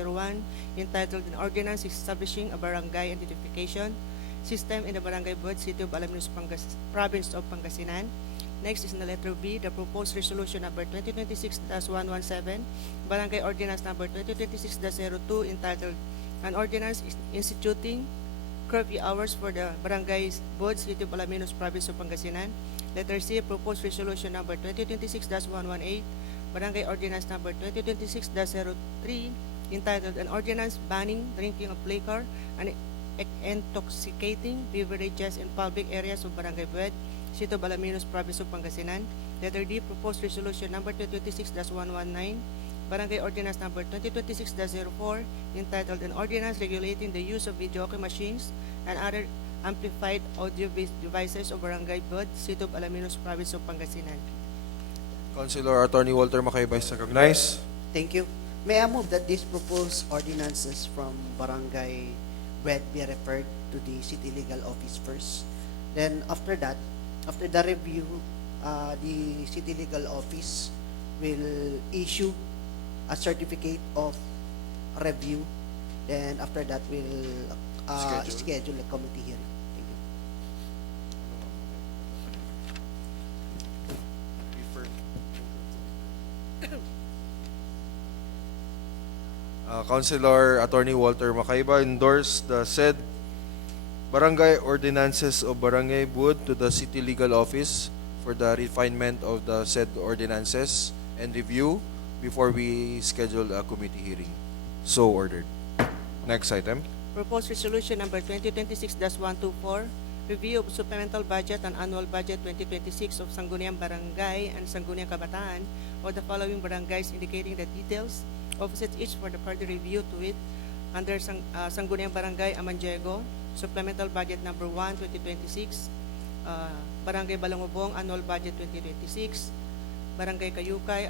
entitled an ordinance establishing a barangay identification system in the Barangay Buad, City of Alaminos, Province of Pangasinan. Next is in the letter B, the proposed resolution number 2026-117, Barangay Ordinance number 2026-02, entitled an ordinance instituting curfew hours for the Barangays Buad, City of Alaminos, Province of Pangasinan. Letter C, proposed resolution number 2026-118, Barangay Ordinance number 2026-03, entitled an ordinance banning drinking of liquor and intoxicating beverages in public areas of Barangay Buad, City of Alaminos, Province of Pangasinan. Letter D, proposed resolution number 2026-119, Barangay Ordinance number 2026-04, entitled an ordinance regulating the use of videoke machines and other amplified audio devices of Barangay Buad, City of Alaminos, Province of Pangasinan. Councilor Attorney Walter Makayba is recognized. Thank you. May I move that these proposed ordinances from Barangay Buad be referred to the City Legal Office first. Then after that, after the review, the City Legal Office will issue a certificate of review. Then after that, we'll schedule a committee hearing. Thank you. Councilor Attorney Walter Makayba endorsed the said barangay ordinances of Barangay Buad to the City Legal Office for the refinement of the said ordinances and review before we schedule a committee hearing. So ordered. Next item. Proposed resolution number 2026-124, review of supplemental budget and annual budget 2026 of Sangguniang Barangay and Sangguniang Kabataan of the following barangays, indicating the details of each for the further review to it under Sangguniang Barangay Amanjego, supplemental budget number 1, 2026, Barangay Balangubong, annual budget 2026, Barangay Kayukay,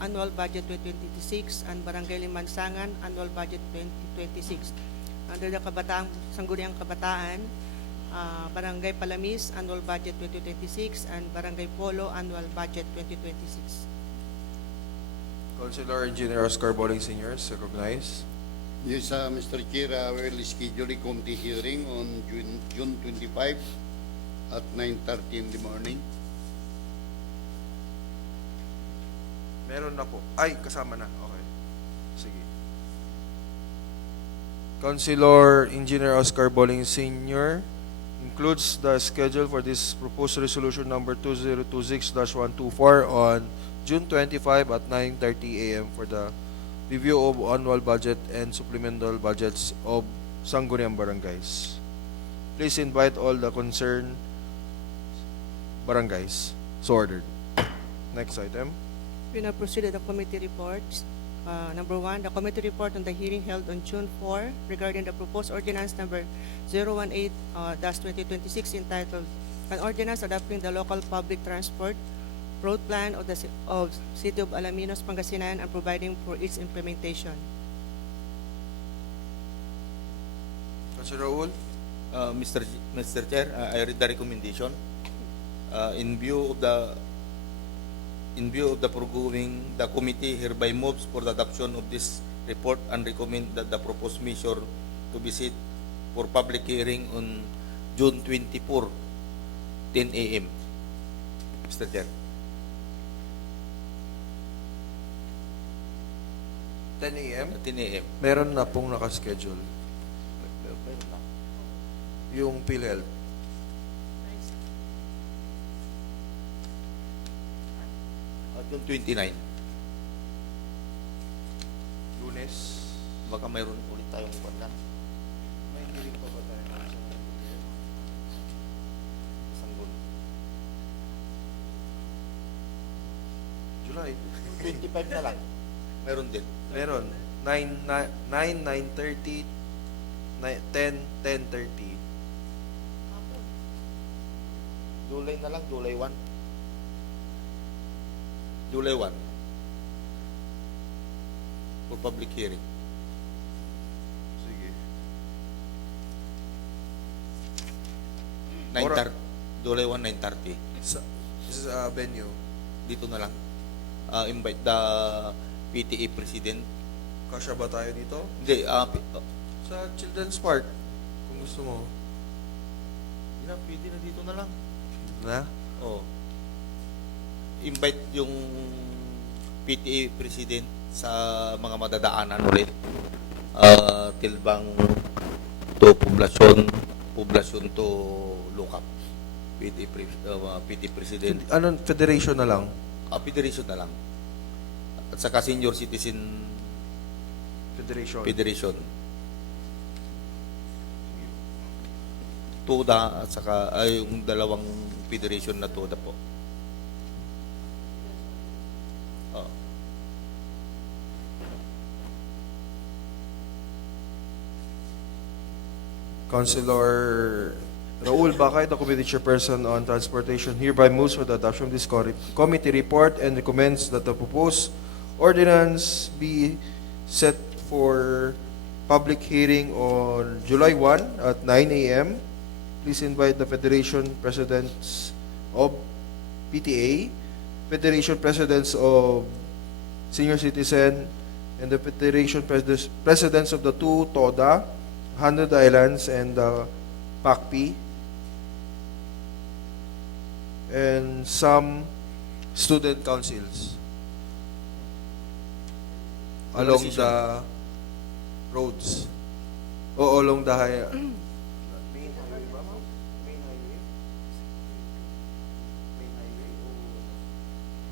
annual budget 2026, and Barangay Limansangan, annual budget 2026. Under the Kabataan, Sangguniang Kabataan, Barangay Palamis, annual budget 2026, and Barangay Polo, annual budget 2026. Councilor Engineer Oscar Boling Sr. is recognized. Yes, Mr. Chair, we will schedule a committee hearing on June 25 at 9:30 in the morning. Meron na po. Ay, kasama na. Okay. Sige. Councilor Engineer Oscar Boling Sr. includes the schedule for this proposed resolution number 2026-124 on June 25 at 9:30 a.m. for the review of annual budget and supplemental budgets of Sangguniang Barangays. Please invite all the concerned barangays. So ordered. Next item. We now proceed to the committee reports. Number 1, the committee report on the hearing held on June 4 regarding the proposed ordinance number 018-2026 entitled an ordinance adopting the local public transport road plan of the City of Alaminos, Pangasinan, and providing for its implementation. Councilor Raul. Mr. Chair, I read the recommendation. In view of the foregoing, the committee hereby moves for the adoption of this report and recommend that the proposed measure to be set for public hearing on June 24, 10 a.m. Mr. Chair. 10 a.m.? 10 a.m. Meron na pong nakaschedule. Yung PhilHealth. June 29. Lunes. Baka mayroon ulit tayong kwanlan. May hearing pa ba tayo? Sanggol. July. 25 na lang. Meron din. Meron. 9:30, 10:30. July na lang, July 1. July 1 for public hearing. July 1, 9:30. This is venue. Dito na lang. Invite the PTA President. Kasya ba tayo dito? Hindi, Sa Children's Park, kung gusto mo. pwede na dito na lang. Na? Oh. Invite yung PTA President sa mga madadaanan ulit. Tilbang to poblasyon to Lucap. PTA President. Anong federation na lang? Federation na lang. At saka Senior Citizen Federation. TUDA at saka yung dalawang federation na TUDA po. Councilor Raul Bacay, the committee chairperson on transportation, hereby moves for the adoption of this committee report and recommends that the proposed ordinance be set for public hearing on July 1 at 9 a.m. Please invite the Federation Presidents of PTA, Federation Presidents of Senior Citizen, and the Federation Presidents of the two TODA, 100 Islands, and the PACP, and some student councils along the roads o along the main highway ba? Main highway?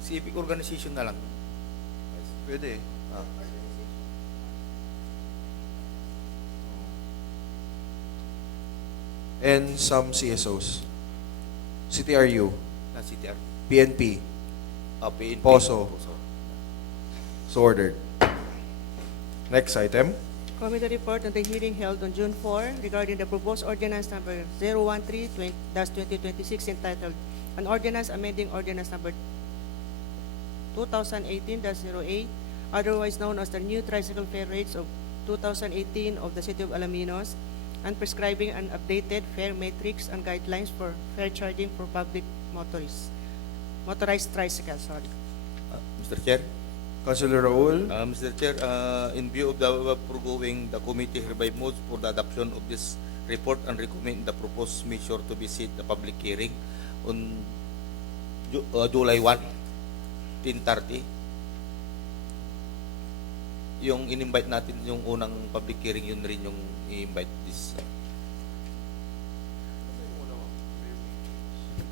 Civic organization na lang. Pwede. And some CSOs. CTRU, CTR. PNP, PNP. POSO. So ordered. Next item. Committee report on the hearing held on June 4 regarding the proposed ordinance number 013-2026 entitled An Ordinance Amending Ordinance number 2018-08, otherwise known as the New Tricycle Fare Rates of 2018 of the City of Alaminos, and prescribing an updated fare matrix and guidelines for fare charging for public motorized tricycles. Mr. Chair. Councilor Raul. Mr. Chair, in view of the foregoing, the committee hereby moves for the adoption of this report and recommend the proposed measure to be set the public hearing on July 1, 10:30. Yung in-invite natin yung unang public hearing, yun rin yung i-invite this.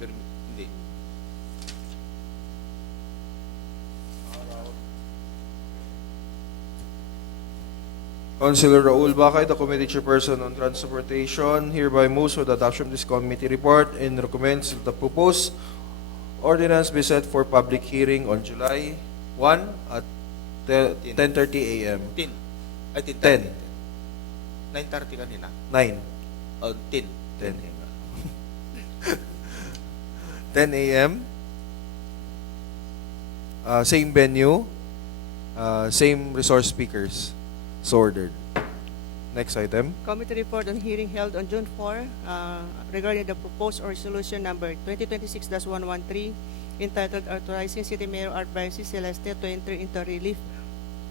Hindi. Councilor Raul Bacay, the committee chairperson on transportation, hereby moves for the adoption of this committee report and recommends that the proposed ordinance be set for public hearing on July 1 at 10:30 a.m. 10. Ay, 10. 9:30 kanina. 9. 10. 10 a.m. Same venue, same resource speakers. So ordered. Next item. Committee report on hearing held on June 4 regarding the proposed resolution number 2026-113 entitled Authorizing City Mayor Art Brian Celeste to enter into relief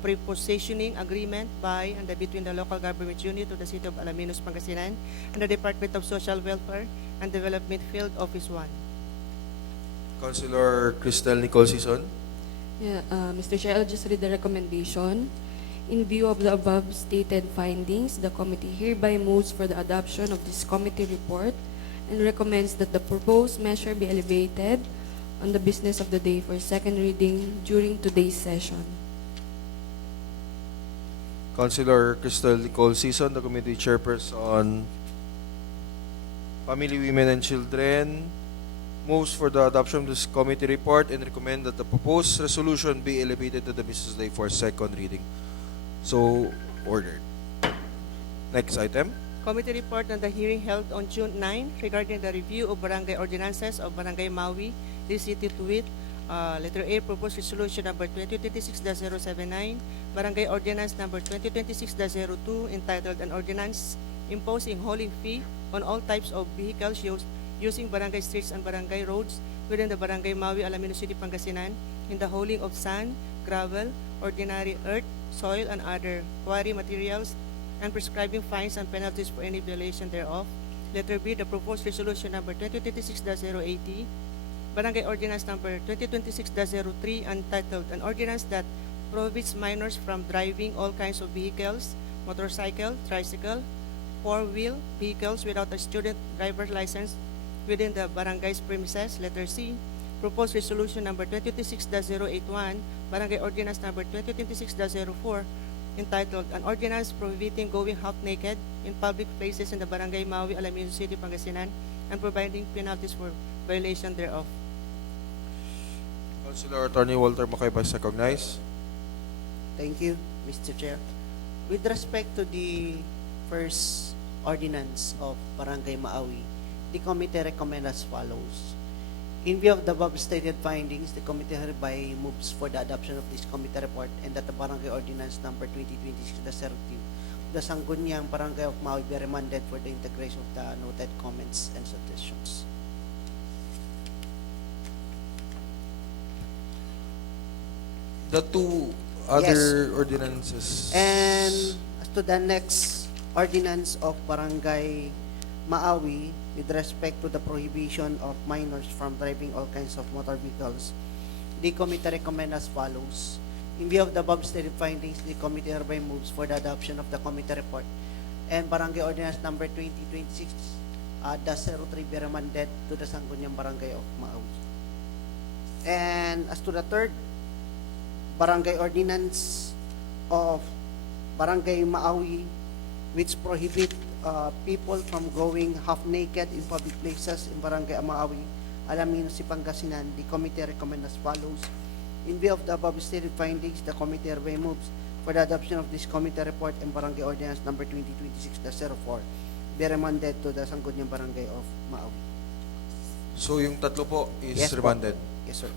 prepositioning agreement by and between the local government unit of the City of Alaminos, Pangasinan and the Department of Social Welfare and Development Field Office 1. Councilor Cristel Nicole Sison. Yeah, Mr. Chair, I'll just read the recommendation. In view of the above stated findings, the committee hereby moves for the adoption of this committee report and recommends that the proposed measure be elevated on the business of the day for second reading during today's session. Councilor Cristel Nicole Sison, the committee chairperson on Family, Women, and Children, moves for the adoption of this committee report and recommend that the proposed resolution be elevated to the business day for second reading. So ordered. Next item. Committee report on the hearing held on June 9 regarding the review of barangay ordinances of Barangay Maui, this city to wit, letter A, proposed resolution number 2026-079, Barangay Ordinance number 2026-02, entitled An Ordinance Imposing Hauling Fee on all types of vehicles using barangay streets and barangay roads within the Barangay Maui, Alaminos City, Pangasinan, in the hauling of sand, gravel, ordinary earth, soil, and other quarry materials, and prescribing fines and penalties for any violation thereof. Letter B, the proposed resolution number 2026-080, Barangay Ordinance number 2026-03, entitled An Ordinance that prohibits minors from driving all kinds of vehicles, motorcycle, tricycle, four-wheel vehicles without a student driver's license within the barangay's premises. Letter C, proposed resolution number 2026-081, Barangay Ordinance number 2026-04, entitled An Ordinance Prohibiting Going Half Naked in Public Places in the Barangay Maui, Alaminos City, Pangasinan, and providing penalties for violation thereof. Councilor Attorney Walter Makayba is recognized. Thank you, Mr. Chair. With respect to the first ordinance of Barangay Maawi, the committee recommends as follows. In view of the above stated findings, the committee hereby moves for the adoption of this committee report and that the Barangay Ordinance number 2026-02, the Sangguniang Barangay of Maui be remanded for the integration of the noted comments and suggestions. The two other ordinances. And as to the next ordinance of Barangay Maawi, with respect to the prohibition of minors from driving all kinds of motor vehicles, the committee recommends as follows. In view of the above stated findings, the committee hereby moves for the adoption of the committee report and Barangay Ordinance number 2026-03 be remanded to the Sangguniang Barangay of Maawi. And as to the third Barangay Ordinance of Barangay Maawi, which prohibit people from going half naked in public places in Barangay Maawi, Alaminos, Pangasinan, the committee recommends as follows. In view of the above stated findings, the committee hereby moves for the adoption of this committee report and Barangay Ordinance number 2026-04 be remanded to the Sangguniang Barangay of Maawi. So yung tatlo po is Yes, po. remanded. Yes, sir.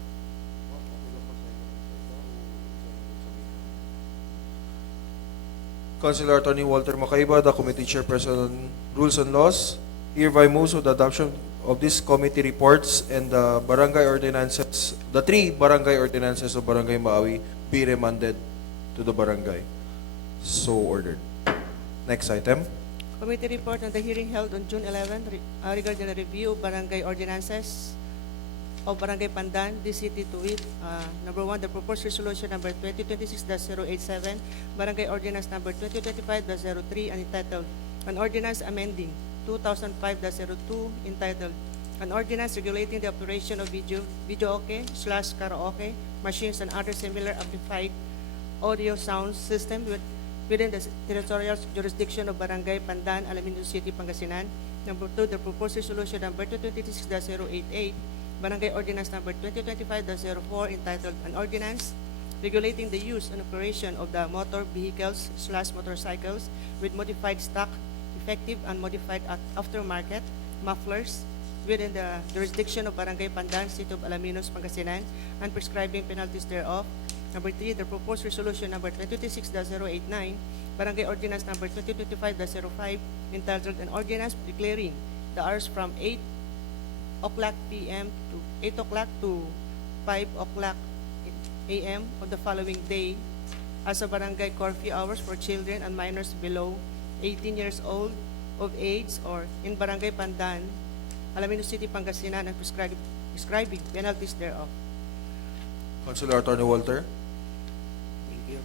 Councilor Attorney Walter Makayba, the committee chairperson on Rules and Laws, hereby moves for the adoption of these committee reports and the barangay ordinances, the three barangay ordinances of Barangay Maawi be remanded to the barangay. So ordered. Next item. Committee report on the hearing held on June 11 regarding the review of barangay ordinances of Barangay Pandan, this city to wit. Number 1, the proposed resolution number 2026-087, Barangay Ordinance number 2025-03, and entitled An Ordinance Amending 2005-02, entitled An Ordinance Regulating the Operation of videoke/karaoke machines and other similar amplified audio sound system within the territorial jurisdiction of Barangay Pandan, Alaminos City, Pangasinan. Number 2, the proposed resolution number 2026-088, Barangay Ordinance number 2025-04, entitled An Ordinance Regulating the Use and Operation of the Motor Vehicles/Motorcycles with Modified Stock, Effective and Modified Aftermarket Mufflers within the jurisdiction of Barangay Pandan, City of Alaminos, Pangasinan, and prescribing penalties thereof. Number 3, the proposed resolution number 2026-089, Barangay Ordinance number 2025-05, entitled An Ordinance Declaring the hours from 8 o'clock p.m. to 8 o'clock to 5 o'clock a.m. on the following day as a barangay curfew hours for children and minors below 18 years old of age or in Barangay Pandan, Alaminos City, Pangasinan, and prescribing penalties thereof. Councilor Attorney Walter. Thank you.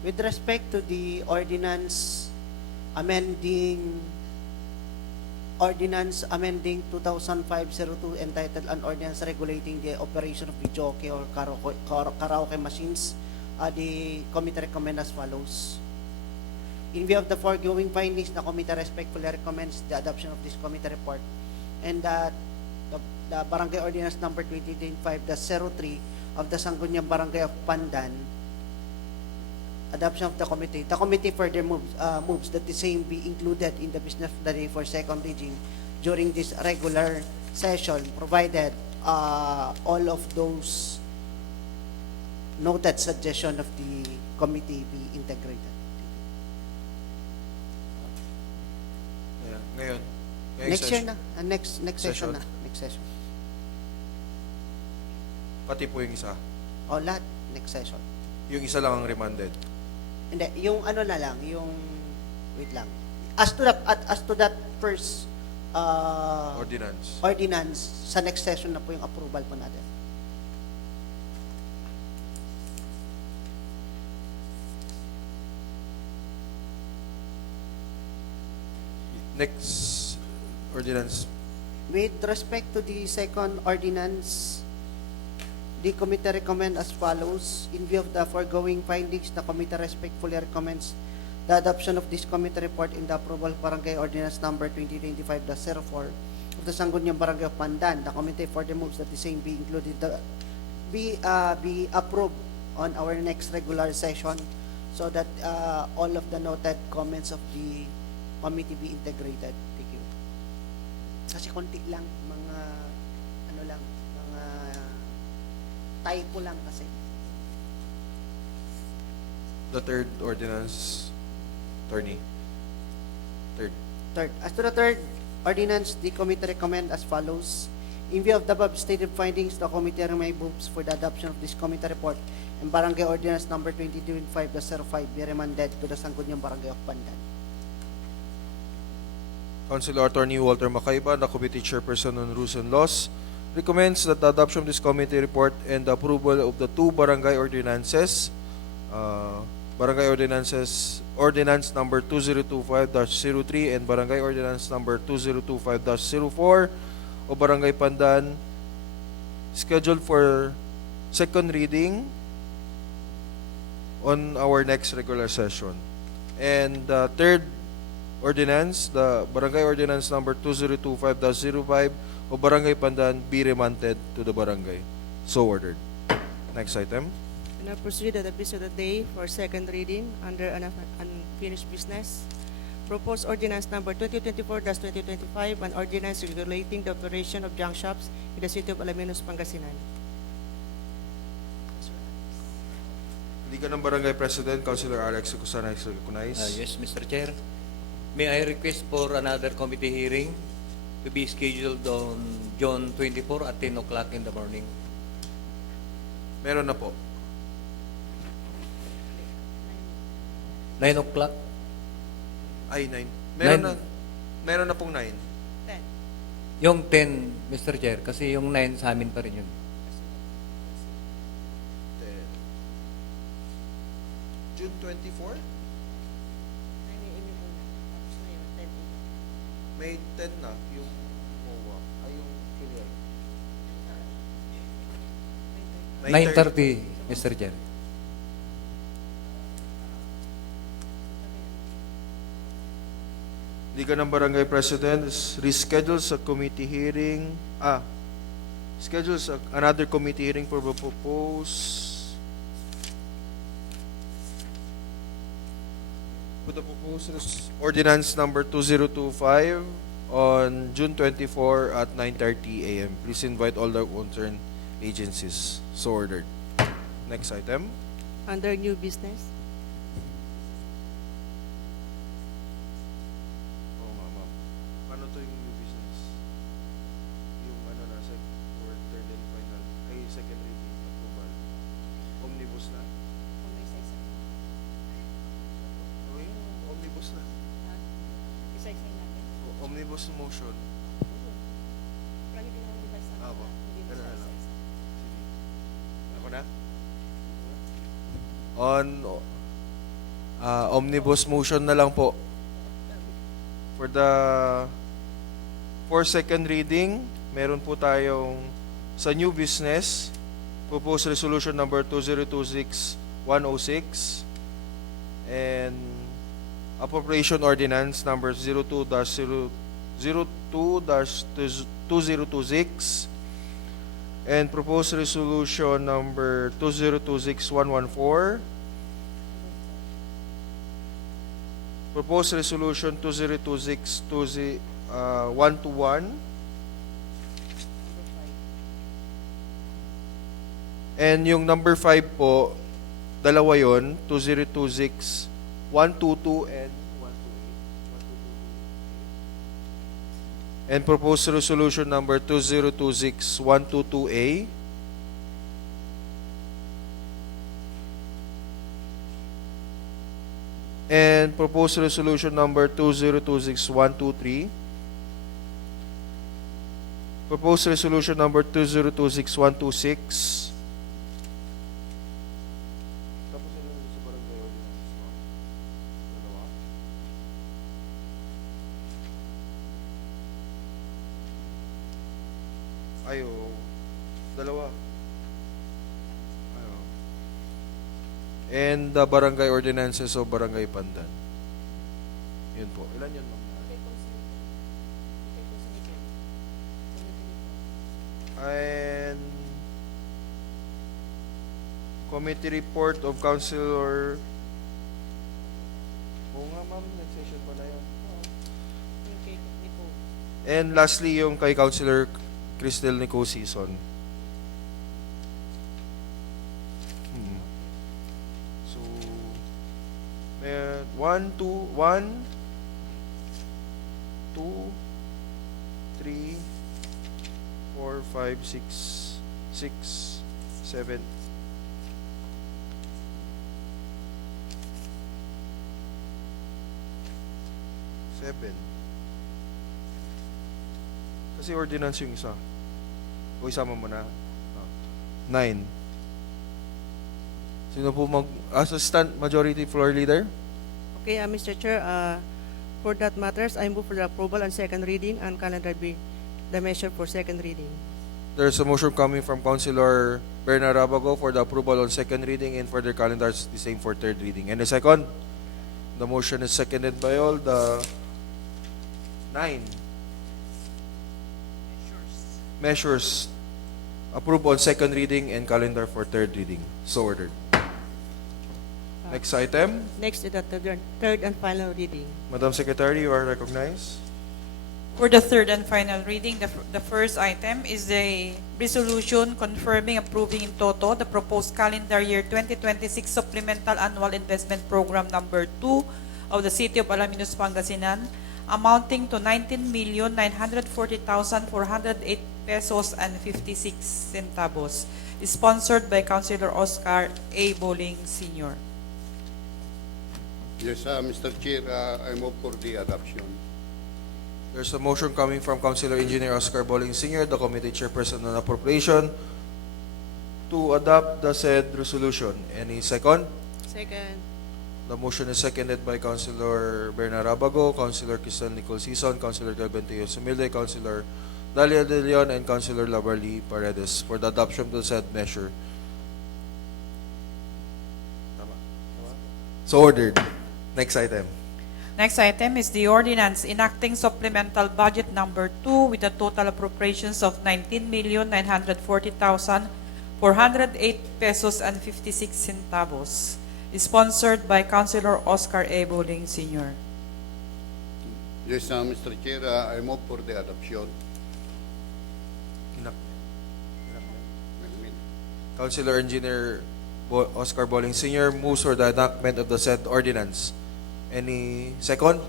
With respect to the ordinance amending 2005-02, entitled An Ordinance Regulating the Operation of Videoke or Karaoke Machines, the committee recommends as follows. In view of the foregoing findings, the committee respectfully recommends the adoption of this committee report and that the Barangay Ordinance number 2025-03 of the Sangguniang Barangay of Pandan, adoption of the committee. The committee further moves that the same be included in the business of the day for second reading during this regular session, provided all of those noted suggestion of the committee be integrated. Ngayon, Ngayong Next year na. Next session Session. na. Next session. Pati po yung isa. O, lahat. Next session. Yung isa lang ang remanded. Hindi, yung ano na lang, yung, wait lang. As to that first ordinance, sa next session na po yung approval po natin. Next ordinance. With respect to the second ordinance, the committee recommend as follows. In view of the foregoing findings, the committee respectfully recommends the adoption of this committee report in the approval of Barangay Ordinance Number 2025-04 of the Sangguniang Barangay of Pandan. The committee further moves that the same be included, be approved on our next regular session so that all of the noted comments of the committee be integrated. Thank you. Kasi konti lang, mga typo lang kasi. The third ordinance, attorney. Third. As to the third ordinance, the committee recommend as follows. In view of the above stated findings, the committee moves for the adoption of this committee report and Barangay Ordinance Number 2025-05 be remanded to the Sangguniang Barangay of Pandan. Councilor Attorney Walter Macaiba, the Committee Chairperson on Rules and Laws, recommends that the adoption of this committee report and the approval of the two barangay ordinances, Barangay Ordinances, Ordinance Number 2025-03 and Barangay Ordinance Number 2025-04 o Barangay Pandan, scheduled for second reading on our next regular session. And the third ordinance, the Barangay Ordinance Number 2025-05 o Barangay Pandan be remanded to the barangay. So ordered. Next item. We now proceed to the business of the day for second reading under unfinished business. Proposed ordinance number 2024-2025, an ordinance regulating the operation of junk shops in the city of Alaminos, Pangasinan. Liga ng Barangay President, Councilor Alex Kusana, recognize. Yes, Mr. Chair. May I request for another committee hearing to be scheduled on June 24 at 10 o'clock in the morning? Meron na po. 9 o'clock? Ay, 9. Nine. Meron na pong 9. Yung 10, Mr. Chair, kasi yung 9 sa amin pa rin yun. June 24? May 10 na yung MOA. Ay, yung KDI. 9:30, Mr. Chair. Liga ng Barangay President is rescheduled sa committee hearing. Schedules another committee hearing for the proposed ordinance number 2025 on June 24 at 9:30 a.m. Please invite all the concerned agencies. So ordered. Next item. Under new business. Oh, mama. Ano to yung new business? Yung ano na, or third and final, ay second reading approval. Omnibus na? Oh, yung omnibus na. Isa-isa natin. Omnibus motion. Ako. Ganun na lang. Sige. Ako na? On omnibus motion na lang po. For second reading, meron po tayong sa new business, proposed resolution number 2026-106 and appropriation ordinance number 02-2026 and proposed resolution number 2026-114, proposed resolution 2026-121, and yung number 5 po, dalawa yun, 2026-122 and and proposed resolution number 2026-122A, and proposed resolution number 2026-123, proposed resolution number 2026-126, ayo, dalawa. Ayo. And the barangay ordinances of Barangay Pandan. Yun po. Ilan yun, ma'am? And committee report of Councilor. Oo nga, ma'am. Next session pa na yun. And lastly, yung kay Councilor Cristel Nico Season. So, may 1, 2, 1, 2, 3, 4, 5, 6, 6, 7, 7. Kasi ordinance yung isa. O isama mo na. 9. Sino po Assistant Majority Floor Leader? Okay, Mr. Chair, for that matters, I move for the approval on second reading and calendar B, the measure for second reading. There's a motion coming from Councilor Bernard Rabago for the approval on second reading and for the calendars the same for third reading. And the second, the motion is seconded by all. The 9 measures approved on second reading and calendar for third reading. So ordered. Next item. Next is the third and final reading. Madam Secretary, you are recognized. For the third and final reading, the first item is the resolution confirming approving in toto the proposed calendar year 2026 supplemental annual investment program number 2 of the City of Alaminos, Pangasinan, amounting to 19,940,408 pesos and 56 centavos, sponsored by Councilor Oscar A. Boling Sr. Yes, Mr. Chair, I move for the adoption. There's a motion coming from Councilor Engineer Oscar Boling Sr., the Committee Chairperson on Appropriation, to adopt the said resolution. Any second? Second. The motion is seconded by Councilor Bernard Rabago, Councilor Cristel Nicole Season, Councilor Kelvin Teo Sumilde, Councilor Dalia De Leon, and Councilor Lavarly Paredes for the adoption of the said measure. So ordered. Next item. Next item is the ordinance enacting supplemental budget number 2 with a total appropriations of 19,940,408 pesos and 56 centavos, sponsored by Councilor Oscar A. Boling Sr. Yes, Mr. Chair, I move for the adoption. Councilor Engineer Oscar Boling Sr. moves for the enactment of the said ordinance. Any second?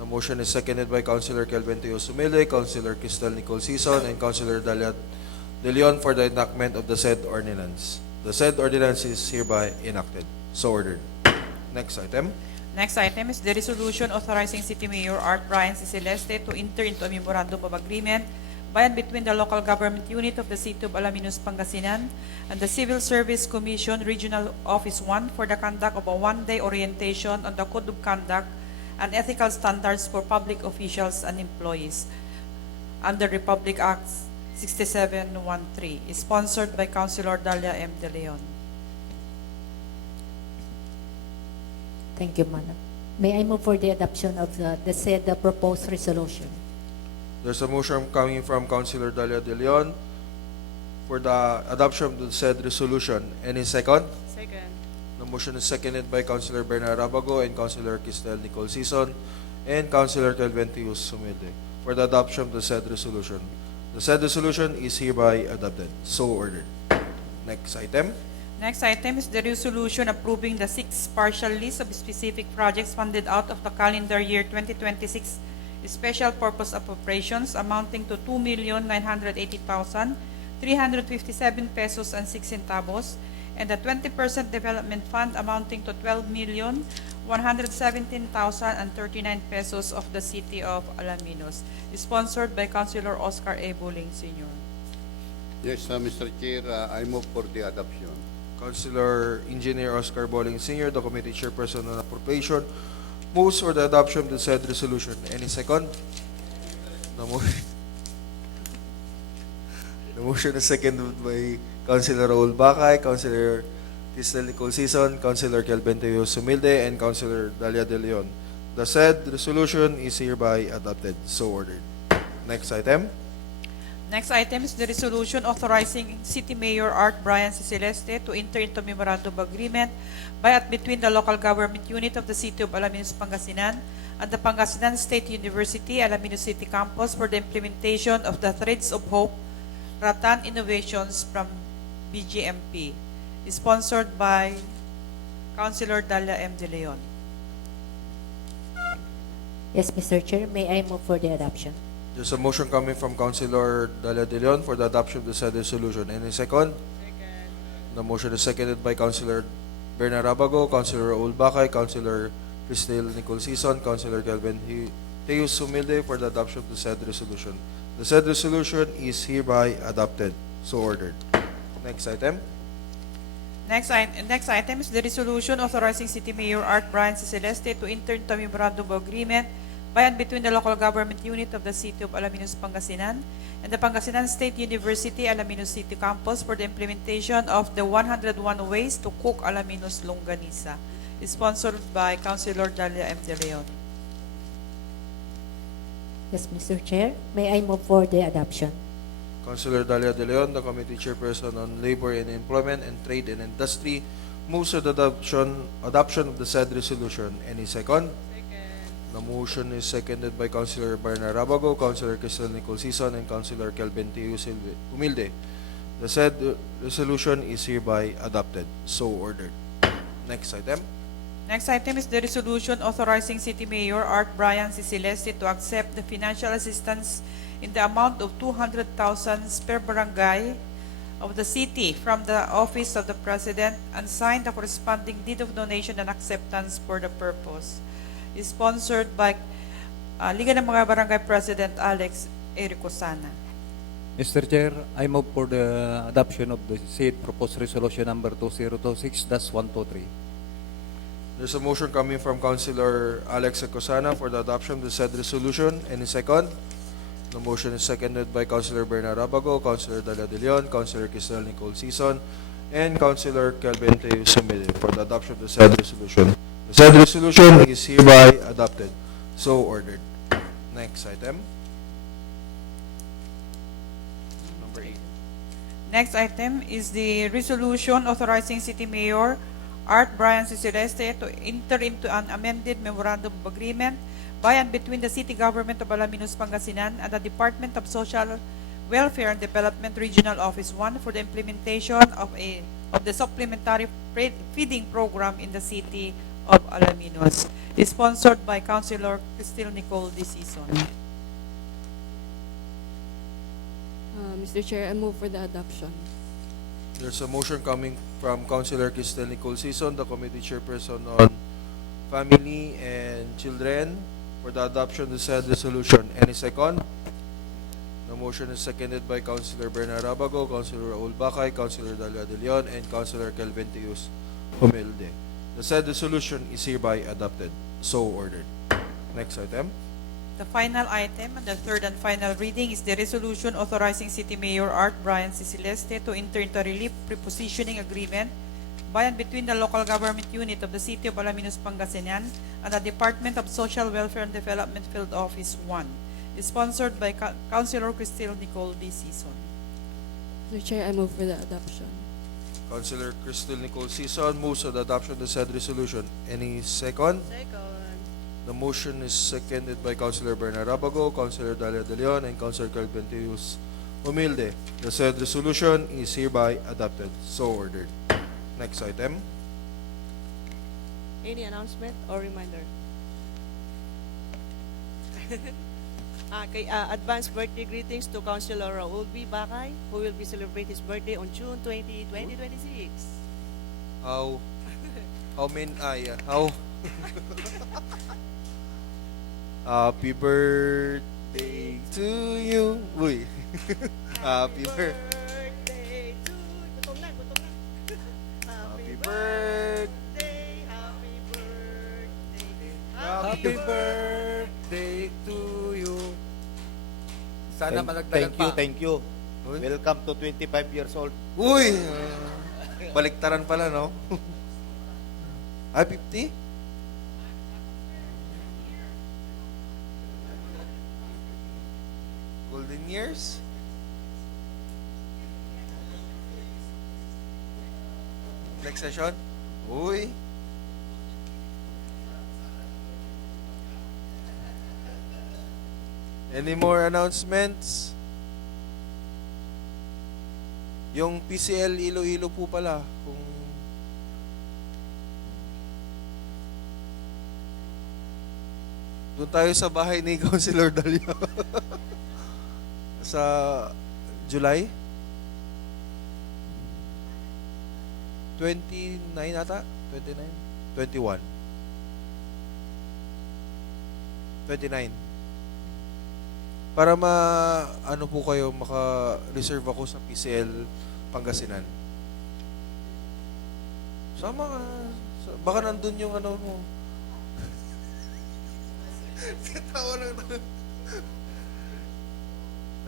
The motion is seconded by Councilor Kelvin Teo Sumilde, Councilor Cristel Nicole Season, and Councilor Dalia De Leon for the enactment of the said ordinance. The said ordinance is hereby enacted. So ordered. Next item. Next item is the resolution authorizing City Mayor Art Brian C. Celeste to enter into a memorandum of agreement by and between the local government unit of the City of Alaminos, Pangasinan and the Civil Service Commission Regional Office 1 for the conduct of a one-day orientation on the Code of Conduct and Ethical Standards for Public Officials and Employees under Republic Act 6713, sponsored by Councilor Dalia M. De Leon. Thank you, Madam. May I move for the adoption of the said proposed resolution? There's a motion coming from Councilor Dalia De Leon for the adoption of the said resolution. Any second? Second. The motion is seconded by Councilor Bernard Rabago and Councilor Cristel Nicole Season and Councilor Kelvin Teo Sumilde for the adoption of the said resolution. The said resolution is hereby adopted. So ordered. Next item. Next item is the resolution approving the 6 partial list of specific projects funded out of the calendar year 2026 special purpose appropriations amounting to 2,980,357 pesos and 6 centavos, and the 20% development fund amounting to 12,117,039 pesos of the City of Alaminos, sponsored by Councilor Oscar A. Buling Sr. Yes, Mr. Chair, I move for the adoption. Councilor Engineer Oscar Bowling Sr., the committee chairperson on appropriation, moves for the adoption of the said resolution. Any second? The motion is seconded by Councilor Raul Bacay, Councilor Cristel Nicole Sison, Councilor Kelvin Teos Humilde, and Councilor Dalia De Leon. The said resolution is hereby adopted. So ordered. Next item. Next item is the resolution authorizing City Mayor Art Brian C. Celeste to enter into memorandum of agreement by and between the local government unit of the City of Alaminos, Pangasinan and the Pangasinan State University, Alaminos City Campus for the implementation of the Threads of Hope Ratan Innovations from BGMP, sponsored by Councilor Dalia M. De Leon. Yes, Mr. Chair, may I move for the adoption? There's a motion coming from Councilor Dalia De Leon for the adoption of the said resolution. Any second? The motion is seconded by Councilor Bernard Abago, Councilor Raul Bacay, Councilor Cristel Nicole Sison, Councilor Kelvin Teos Humilde for the adoption of the said resolution. The said resolution is hereby adopted. So ordered. Next item. Next item is the resolution authorizing City Mayor Art Brian C. Celeste to enter into a memorandum of agreement by and between the local government unit of the City of Alaminos, Pangasinan and the Pangasinan State University, Alaminos City Campus for the implementation of the 101 Ways to Cook Alaminos Longganisa, sponsored by Councilor Dalia M. De Leon. Yes, Mr. Chair, may I move for the adoption? Councilor Dalia De Leon, the committee chairperson on labor and employment and trade and industry, moves for the adoption of the said resolution. Any second? The motion is seconded by Councilor Bernard Abago, Councilor Cristel Nicole Sison, and Councilor Kelvin Teos Humilde. The said resolution is hereby adopted. So ordered. Next item. Next item is the resolution authorizing City Mayor Art Brian C. Celeste to accept the financial assistance in the amount of 200,000 per barangay of the city from the Office of the President and sign the corresponding deed of donation and acceptance for the purpose. Sponsored by Liga ng mga Barangay President Alex Ericosana. Mr. Chair, I move for the adoption of the said proposed resolution number 2026-123. There's a motion coming from Councilor Alex Ericosana for the adoption of the said resolution. Any second? The motion is seconded by Councilor Bernard Abago, Councilor Dalia De Leon, Councilor Cristel Nicole Sison, and Councilor Kelvin Teos Humilde for the adoption of the said resolution. The said resolution is hereby adopted. So ordered. Next item. Number 8. Next item is the resolution authorizing City Mayor Art Brian C. Celeste to enter into an amended memorandum of agreement by and between the City Government of Alaminos, Pangasinan and the Department of Social Welfare and Development Regional Office 1 for the implementation of the supplementary feeding program in the City of Alaminos, sponsored by Councilor Cristel Nicole D. Sison. Mr. Chair, I move for the adoption. There's a motion coming from Councilor Cristel Nicole Sison, the committee chairperson on family and children, for the adoption of the said resolution. Any second? The motion is seconded by Councilor Bernard Abago, Councilor Raul Bacay, Councilor Dalia De Leon, and Councilor Kelvin Teos Humilde. The said resolution is hereby adopted. So ordered. Next item. The final item, and the third and final reading, is the resolution authorizing City Mayor Art Brian C. Celeste to enter into a relief prepositioning agreement by and between the local government unit of the City of Alaminos, Pangasinan and the Department of Social Welfare and Development Field Office 1, sponsored by Councilor Cristel Nicole D. Sison. Mr. Chair, I move for the adoption. Councilor Cristel Nicole Sison moves for the adoption of the said resolution. Any second? Second. The motion is seconded by Councilor Bernard Abago, Councilor Dalia De Leon, and Councilor Kelvin Teos Humilde. The said resolution is hereby adopted. So ordered. Next item. Any announcement or reminder? Advance birthday greetings to Councilor Raul B. Bakay, who will be celebrating his birthday on June 20, 2026. How Happy birthday to you. Uy. Happy birthday. Birthday to Gutom na. Happy birthday. Happy birthday. Happy birthday to you. Sana malagdagan pa. Thank you. Uy. Welcome to 25 years old. Uy. Baliktaran pala, no? Ay, 50? Golden years? Next session? Uy. Any more announcements? Yung PCL Iloilo po pala, kung doon tayo sa bahay ni Councilor Dalio. Sa July 29 ata? 29? 21? 29. Para ano po kayo, maka-reserve ako sa PCL Pangasinan. Sama ka. Baka nandun yung ano mo. Tawa lang.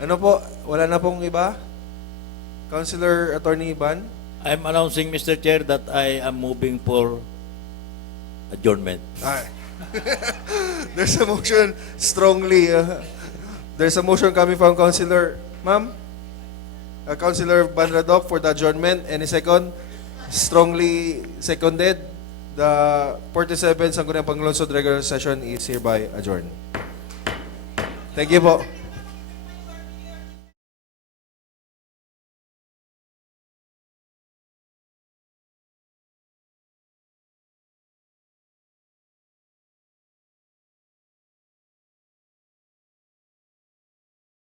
Ano po? Wala na pong iba? Councilor Attorney Iban? I'm announcing, Mr. Chair, that I am moving for adjournment. There's a motion strongly. There's a motion coming from Councilor, ma'am? Councilor Banradok for the adjournment. Any second? Strongly seconded. The 47 Sangguniang Panglungsod regular session is hereby adjourned. Thank you po.